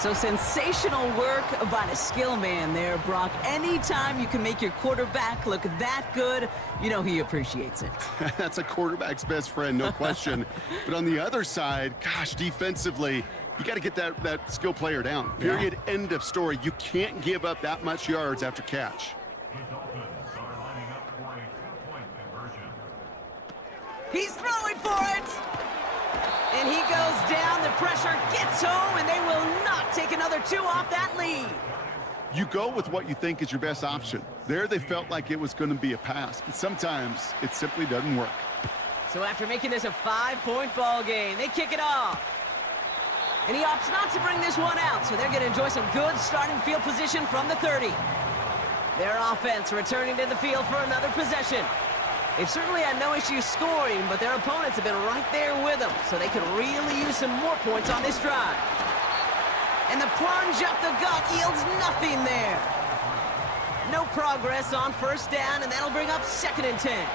So sensational work by the skill man there, Brock. Anytime you can make your quarterback look that good, you know he appreciates it. That's a quarterback's best friend, no question. But on the other side, gosh, defensively, you got to get that skill player down. Period. Yeah. End of story. You can't give up that much yards after catch. He's throwing for it. And he goes down. The pressure gets home, and they will not take another 2 off that lead. You go with what you think is your best option. There they felt like it was going to be a pass, but sometimes it simply doesn't work. So after making this a 5-point ball game, they kick it off. And he opts not to bring this one out, so they're going to enjoy some good starting field position from the 30. Their offense returning to the field for another possession. They've certainly had no issue scoring, but their opponents have been right there with them, so they could really use some more points on this drive. And the plunge up the gut yields nothing there. No progress on 1st down, and that'll bring up 2nd and 10.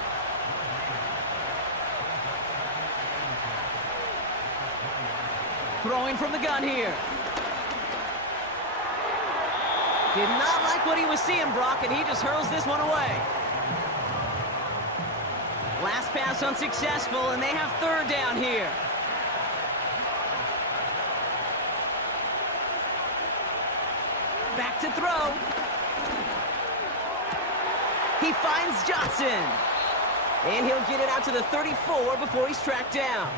Throwing from the gun here. Did not like what he was seeing, Brock, and he just hurls this one away. Last pass unsuccessful, and they have 3rd down here. Back to throw. He finds Johnson. And he'll get it out to the 34 before he's tracked down.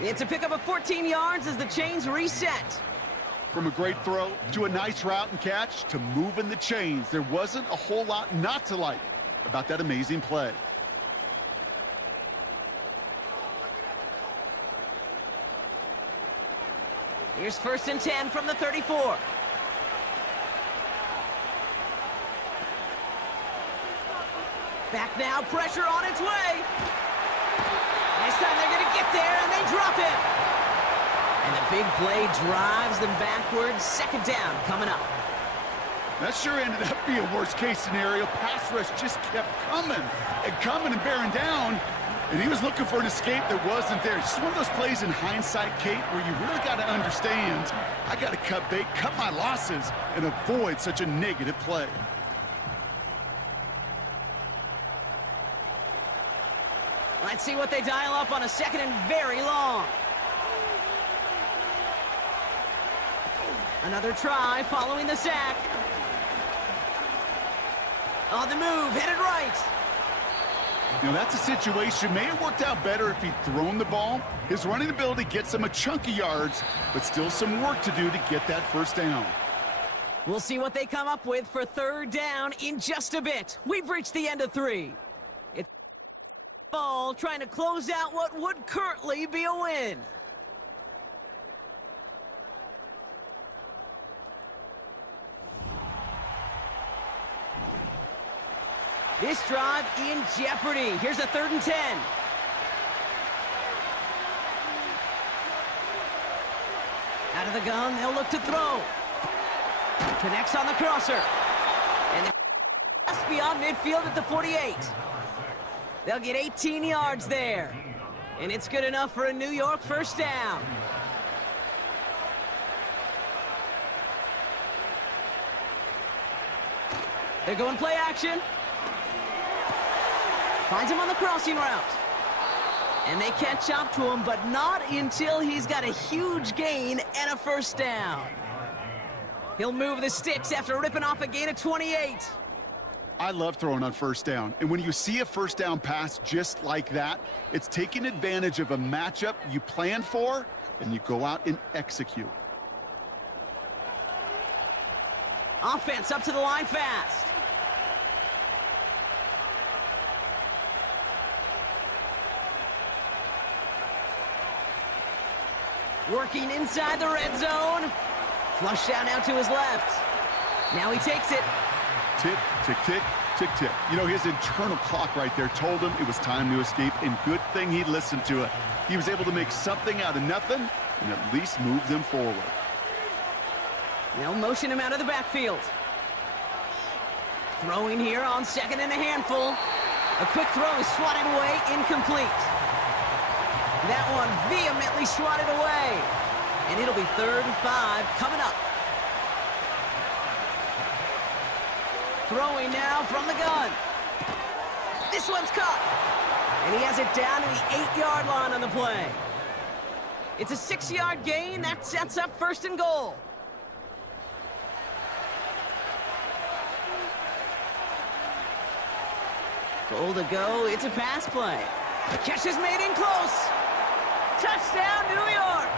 It's a pickup of 14 yards as the chains reset. From a great throw to a nice route and catch to moving the chains, there wasn't a whole lot not to like about that amazing play. Here's 1st and 10 from the 34. Back now, pressure on its way. This time they're going to get there, and they drop it. And the big play drives them backwards. 2nd down coming up. That sure ended up being a worst-case scenario. Pass rush just kept coming and bearing down. And he was looking for an escape that wasn't there. It's just one of those plays in hindsight, Kate, where you really got to understand, I got to cut bait, cut my losses, and avoid such a negative play. Let's see what they dial up on a 2nd and very long. Another try following the sack. On the move, headed right. You know, that's a situation. May have worked out better if he'd thrown the ball. His running ability gets him a chunk of yards, but still some work to do to get that 1st down. We'll see what they come up with for 3rd down in just a bit. We've reached the end of 3. It's ball trying to close out what would currently be a win. This drive in jeopardy. Here's a 3rd and 10. Out of the gun, they'll look to throw. Connects on the crosser. And just beyond midfield at the 48. They'll get 18 yards there. And it's good enough for a New York 1st down. They're going play action. Finds him on the crossing route. And they catch up to him, but not until he's got a huge gain and a 1st down. He'll move the sticks after ripping off a gain of 28. I love throwing on 1st down. And when you see a 1st down pass just like that, it's taking advantage of a matchup you planned for, and you go out and execute. Offense up to the line fast. Working inside the red zone. Flush down now to his left. Now he takes it. Tick, tick, tick, tick, tick. You know, his internal clock right there told him it was time to escape, and good thing he listened to it. He was able to make something out of nothing and at least move them forward. They'll motion him out of the backfield. Throwing here on 2nd and a handful. A quick throw is swatted away, incomplete. That one vehemently swatted away. And it'll be 3rd and 5 coming up. Throwing now from the gun. This one's caught. And he has it down to the 8-yard line on the play. It's a 6-yard gain. That sets up 1st and goal. Goal to go. It's a pass play. The catch is made in close. Touchdown, New York.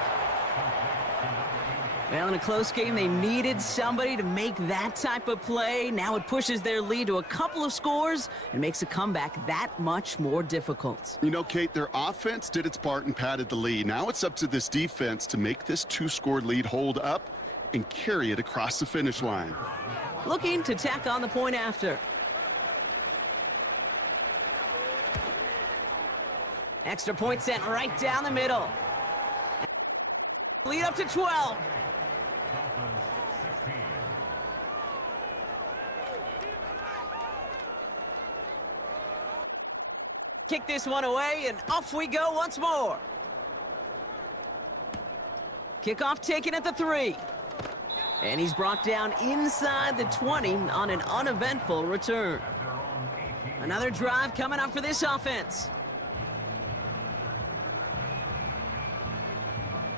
Well, in a close game, they needed somebody to make that type of play. Now it pushes their lead to a couple of scores and makes a comeback that much more difficult. You know, Kate, their offense did its part and padded the lead. Now it's up to this defense to make this 2-score lead hold up and carry it across the finish line. Looking to tack on the point after. Extra point sent right down the middle. Lead up to 12. Kick this one away, and off we go once more. Kickoff taken at the 3. And he's brought down inside the 20 on an uneventful return. Another drive coming up for this offense.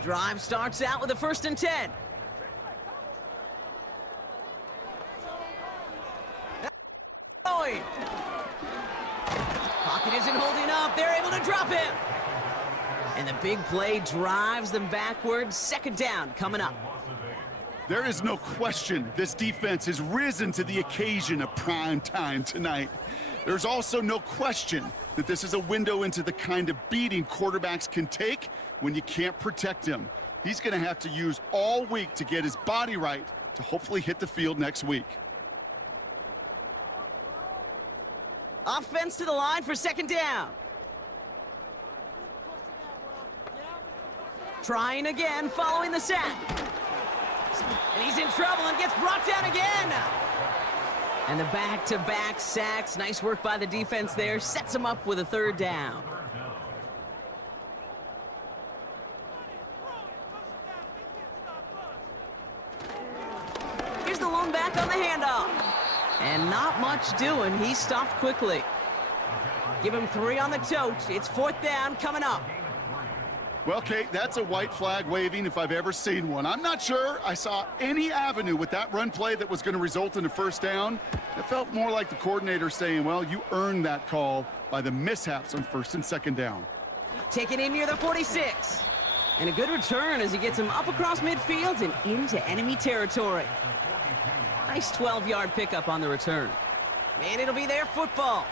Drive starts out with a 1st and 10. gonna drop him. And the big play drives them backwards. Second down coming up. There is no question this defense has risen to the occasion of prime time tonight. There's also no question that this is a window into the kind of beating quarterbacks can take when you can't protect him. He's going to have to use all week to get his body right to hopefully hit the field next week. Offense to the line for second down. Trying again following the sack. And he's in trouble and gets brought down again. And the back-to-back sacks. Nice work by the defense there. Sets him up with a third down. Here's the lone back on the handoff. And not much doing. He stopped quickly. Give him 3 on the tote. It's fourth down coming up. Well, Kate, that's a white flag waving if I've ever seen one. I'm not sure I saw any avenue with that run play that was going to result in a first down. It felt more like the coordinator saying, well, you earned that call by the mishaps on first and second down. Taken in near the 46. And a good return as he gets him up across midfield and into enemy territory. Nice 12-yard pickup on the return. And it'll be their football.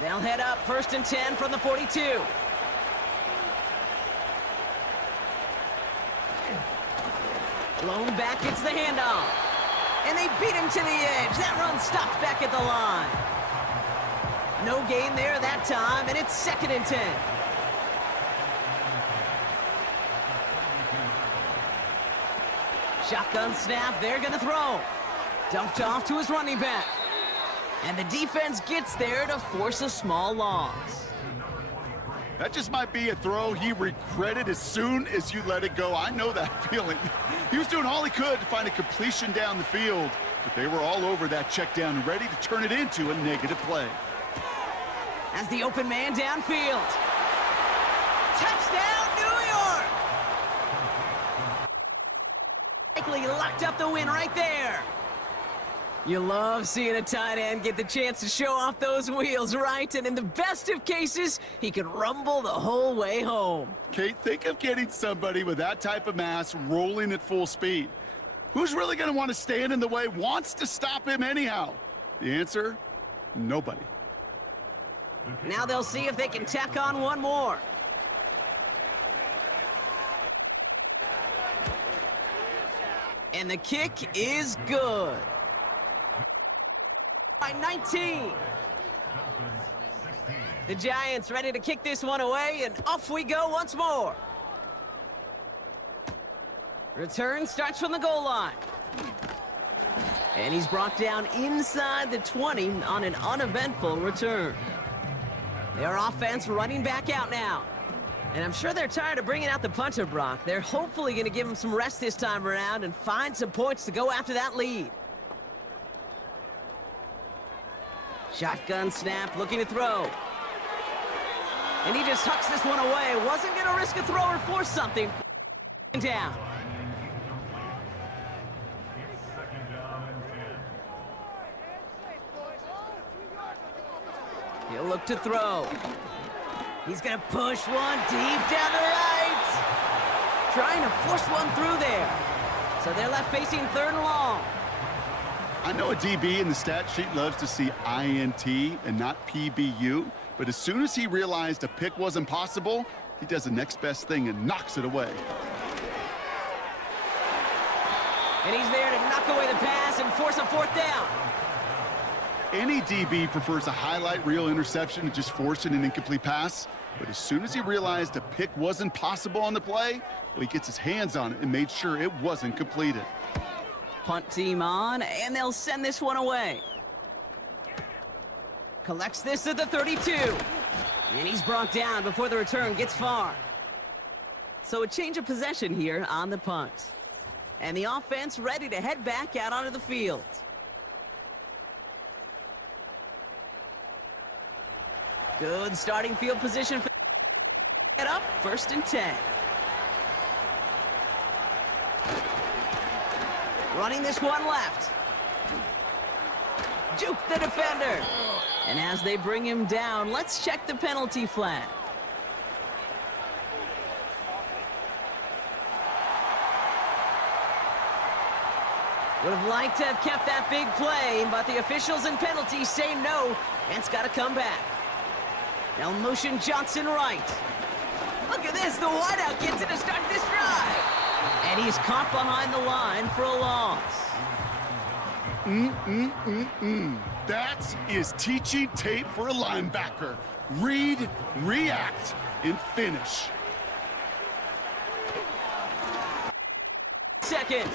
They'll head up first and 10 from the 42. Lone back gets the handoff. And they beat him to the edge. That run stopped back at the line. No gain there that time, and it's second and 10. Shotgun snap, they're gonna throw. Dumped off to his running back. And the defense gets there to force a small loss. That just might be a throw he regretted as soon as you let it go. I know that feeling. He was doing all he could to find a completion down the field, but they were all over that check down and ready to turn it into a negative play. As the open man downfield. Touchdown, New York! Likely locked up the win right there. You love seeing a tight end get the chance to show off those wheels, right? And in the best of cases, he could rumble the whole way home. Kate, think of getting somebody with that type of mass rolling at full speed. Who's really going to want to stand in the way, wants to stop him anyhow? The answer, nobody. Now they'll see if they can tack on one more. And the kick is good. By 19. The Giants ready to kick this one away, and off we go once more. Return starts from the goal line. And he's brought down inside the 20 on an uneventful return. Their offense running back out now. And I'm sure they're tired of bringing out the punter, Brock. They're hopefully going to give him some rest this time around and find some points to go after that lead. Shotgun snap, looking to throw. And he just hucks this one away. Wasn't going to risk a throw or force something. Down. He'll look to throw. He's going to push one deep down the right. Trying to force one through there. So they're left facing third and long. I know a DB in the stat sheet loves to see INT and not PBU, but as soon as he realized a pick wasn't possible, he does the next best thing and knocks it away. And he's there to knock away the pass and force a fourth down. Any DB prefers a highlight reel interception to just forcing an incomplete pass, but as soon as he realized a pick wasn't possible on the play, well, he gets his hands on it and made sure it wasn't completed. Punt team on, and they'll send this one away. Collects this at the 32. And he's brought down before the return gets far. So a change of possession here on the punt. And the offense ready to head back out onto the field. Good starting field position for get up, first and 10. Running this one left. Juke the defender. And as they bring him down, let's check the penalty flag. Would have liked to have kept that big play, but the officials and penalties say no, and it's got to come back. Now motion Johnson right. Look at this, the wideout gets it to start this drive. And he's caught behind the line for a loss. That is teaching tape for a linebacker. Read, react, and finish. Second.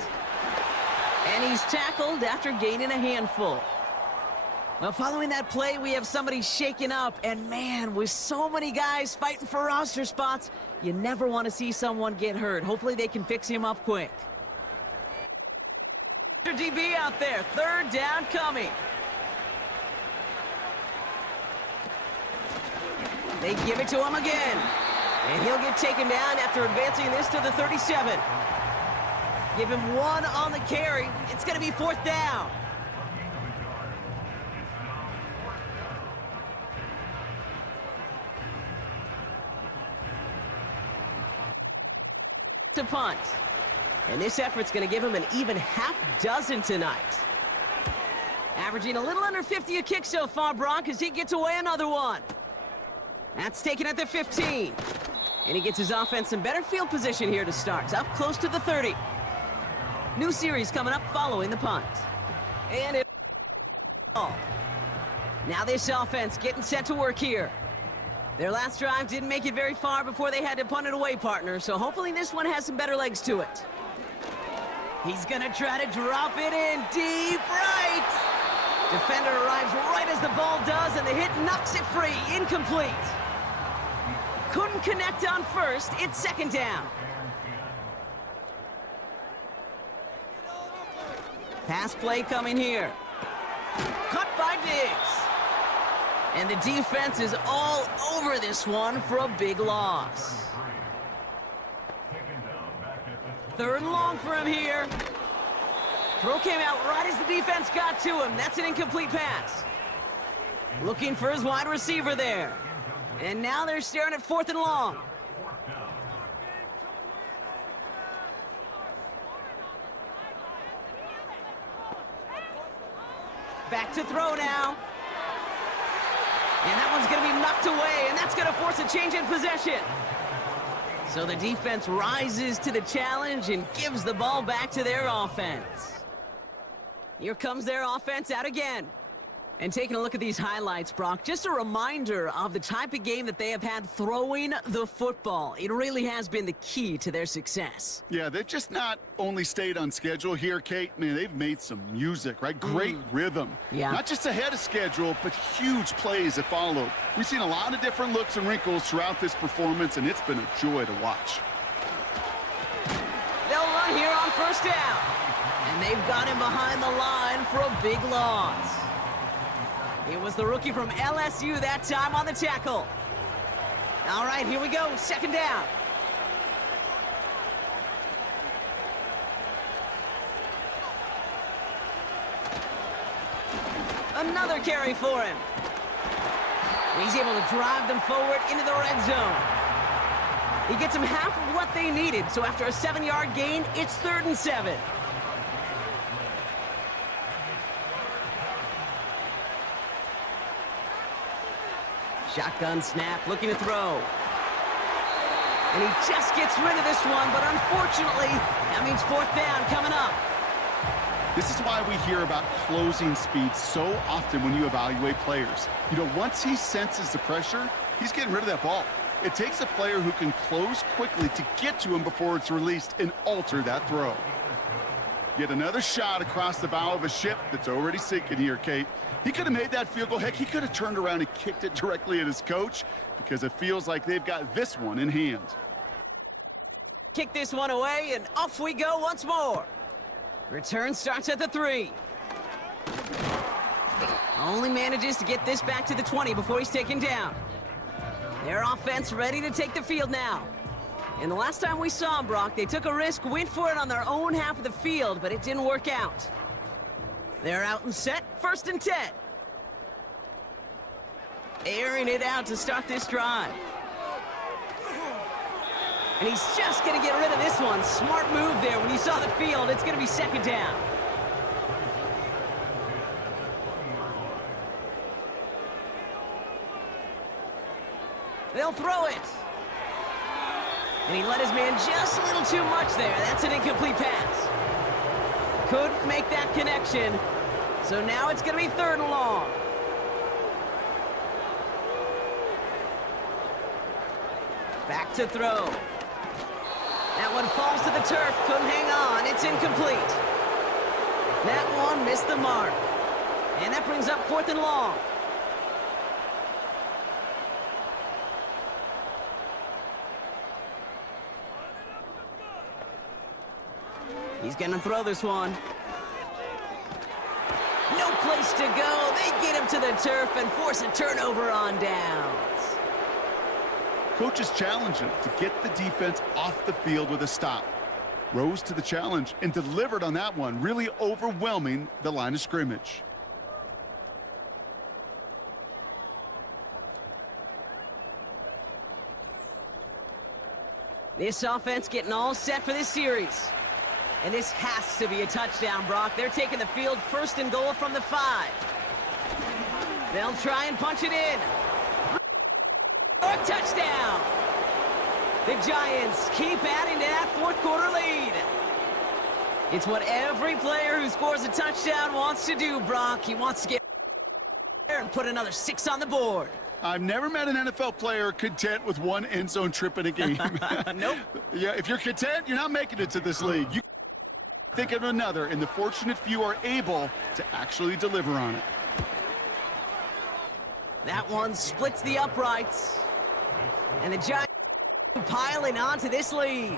And he's tackled after gaining a handful. Well, following that play, we have somebody shaken up. And man, with so many guys fighting for roster spots, you never want to see someone get hurt. Hopefully they can fix him up quick. DB out there, third down coming. They give it to him again. And he'll get taken down after advancing this to the 37. Give him one on the carry. It's going to be fourth down. To punt. And this effort's going to give him an even half dozen tonight. Averaging a little under 50 a kick so far, Brock, as he gets away another one. That's taken at the 15. And he gets his offense in better field position here to start. It's up close to the 30. New series coming up following the punt. And it... Now this offense getting set to work here. Their last drive didn't make it very far before they had to punt it away, partner, so hopefully this one has some better legs to it. He's gonna try to drop it in deep right. Defender arrives right as the ball does, and the hit knocks it free. Incomplete. Couldn't connect on first. It's second down. Pass play coming here. Cut by Diggs. And the defense is all over this one for a big loss. Third and long for him here. Throw came out right as the defense got to him. That's an incomplete pass. Looking for his wide receiver there. And now they're staring at fourth and long. Back to throw now. And that one's going to be knocked away, and that's going to force a change in possession. So the defense rises to the challenge and gives the ball back to their offense. Here comes their offense out again. And taking a look at these highlights, Brock, just a reminder of the type of game that they have had throwing the football. It really has been the key to their success. Yeah, they've just not only stayed on schedule here, Kate. Man, they've made some music, right? Great rhythm. Yeah. Not just ahead of schedule, but huge plays that followed. We've seen a lot of different looks and wrinkles throughout this performance, and it's been a joy to watch. They'll run here on first down. And they've got him behind the line for a big loss. It was the rookie from LSU that time on the tackle. All right, here we go. Second down. Another carry for him. He's able to drive them forward into the red zone. He gets them half of what they needed, so after a 7-yard gain, it's 3rd and 7. Shotgun snap, looking to throw. And he just gets rid of this one, but unfortunately, that means fourth down coming up. This is why we hear about closing speed so often when you evaluate players. You know, once he senses the pressure, he's getting rid of that ball. It takes a player who can close quickly to get to him before it's released and alter that throw. Yet another shot across the bow of a ship that's already sinking here, Kate. He could have made that field goal. Heck, he could have turned around and kicked it directly at his coach because it feels like they've got this one in hand. Kick this one away, and off we go once more. Return starts at the 3. Only manages to get this back to the 20 before he's taken down. Their offense ready to take the field now. And the last time we saw him, Brock, they took a risk, went for it on their own half of the field, but it didn't work out. They're out and set, 1st and 10. Airing it out to start this drive. And he's just going to get rid of this one. Smart move there. When you saw the field, it's going to be second down. They'll throw it. And he let his man just a little too much there. That's an incomplete pass. Couldn't make that connection. So now it's going to be 3rd and long. Back to throw. That one falls to the turf. Couldn't hang on. It's incomplete. That one missed the mark. And that brings up 4th and long. He's going to throw this one. No place to go. They get him to the turf and force a turnover on downs. Coaches challenge him to get the defense off the field with a stop. Rose to the challenge and delivered on that one, really overwhelming the line of scrimmage. This offense getting all set for this series. And this has to be a touchdown, Brock. They're taking the field 1st and goal from the 5. They'll try and punch it in. Touchdown! The Giants keep adding to that 4th quarter lead. It's what every player who scores a touchdown wants to do, Brock. He wants to get there and put another 6 on the board. I've never met an NFL player content with one end zone trip in a game. Nope. Yeah, if you're content, you're not making it to this league. You think of another, and the fortunate few are able to actually deliver on it. That one splits the uprights. And the Giants piling onto this lead.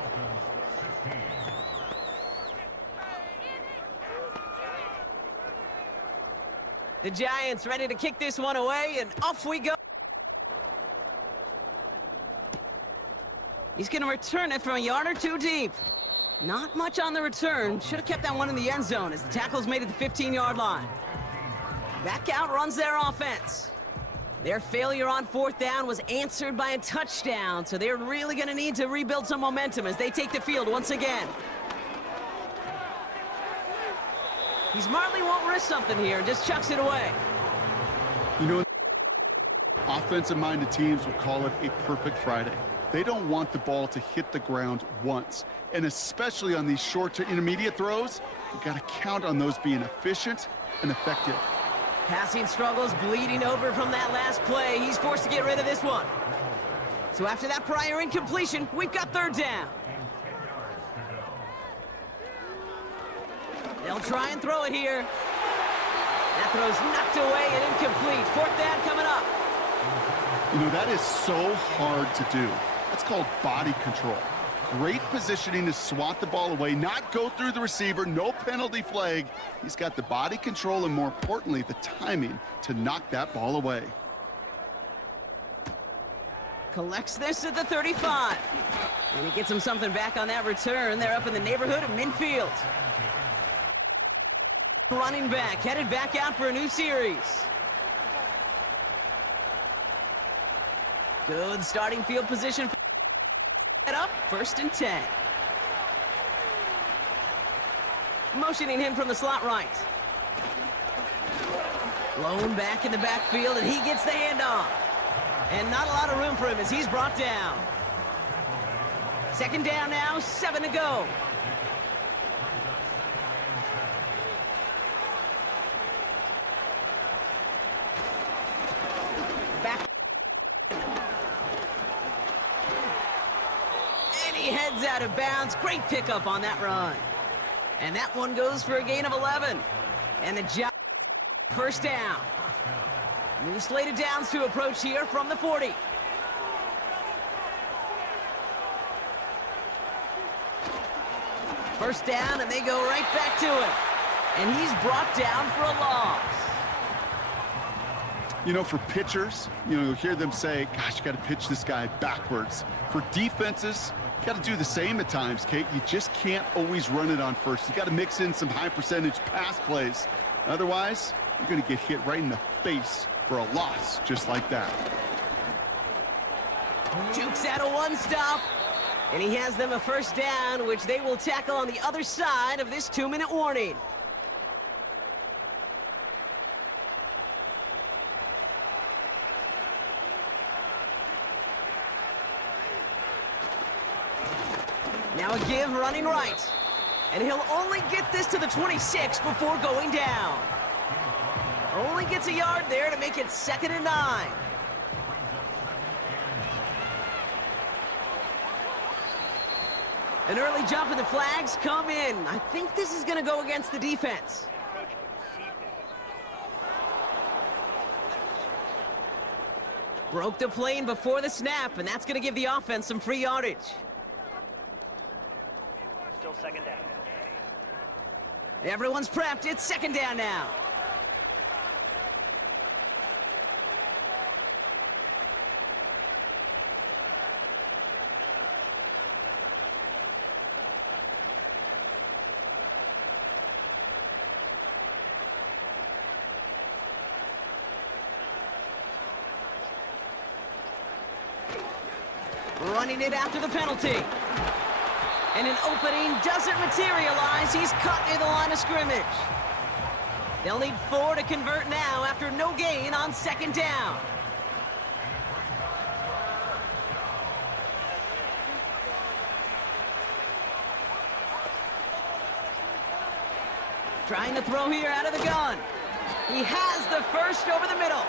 The Giants ready to kick this one away, and off we go. He's going to return it from a yard or 2 deep. Not much on the return. Should have kept that one in the end zone as the tackle's made at the 15-yard line. Back out runs their offense. Their failure on 4th down was answered by a touchdown, so they're really going to need to rebuild some momentum as they take the field once again. He smartly won't risk something here and just chucks it away. You know, offensive-minded teams will call it a perfect Friday. They don't want the ball to hit the ground once, and especially on these short to intermediate throws, you got to count on those being efficient and effective. Passing struggles bleeding over from that last play. He's forced to get rid of this one. So after that prior incompletion, we've got 3rd down. They'll try and throw it here. That throw's knocked away and incomplete. 4th down coming up. You know, that is so hard to do. That's called body control. Great positioning to swat the ball away, not go through the receiver, no penalty flag. He's got the body control and, more importantly, the timing to knock that ball away. Collects this at the 35. And he gets him something back on that return. They're up in the neighborhood of midfield. Running back, headed back out for a new series. Good starting field position. Up, 1st and 10. Motioning him from the slot right. Blown back in the backfield, and he gets the handoff. And not a lot of room for him as he's brought down. 2nd down now, 7 to go. Back. And he heads out of bounds. Great pickup on that run. And that one goes for a gain of 11. And the job, 1st down. New slated downs to approach here from the 40. First down, and they go right back to it. And he's brought down for a loss. You know, for pitchers, you'll hear them say, gosh, you got to pitch this guy backwards. For defenses, you got to do the same at times, Kate. You just can't always run it on first. You got to mix in some high percentage pass plays. Otherwise, you're going to get hit right in the face for a loss just like that. Jukes out a one-stop, and he has them a first down, which they will tackle on the other side of this 2-minute warning. Now a give running right. And he'll only get this to the 26 before going down. Only gets a yard there to make it 2nd and 9. An early jump and the flags come in. I think this is going to go against the defense. Broke the plane before the snap, and that's going to give the offense some free yardage. Still 2nd down. Everyone's prepped. It's 2nd down now. Running it after the penalty. And an opening doesn't materialize. He's cut near the line of scrimmage. They'll need 4 to convert now after no gain on 2nd down. Trying to throw here out of the gun. He has the first over the middle.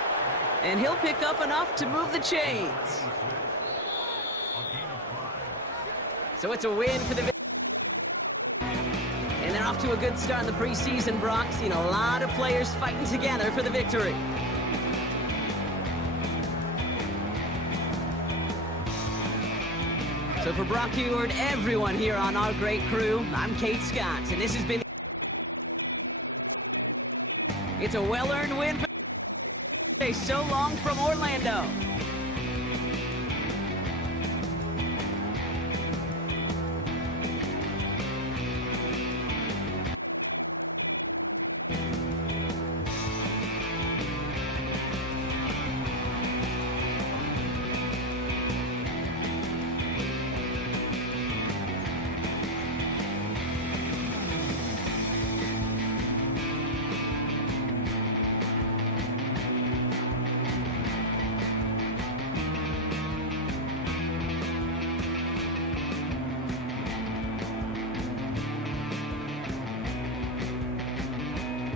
And he'll pick up enough to move the chains. So it's a win for the... And they're off to a good start in the preseason, Brock. Seen a lot of players fighting together for the victory. So for Brock Ewart, everyone here on our great crew, I'm Kate Scott, and this has been... It's a well-earned win for... So long from Orlando.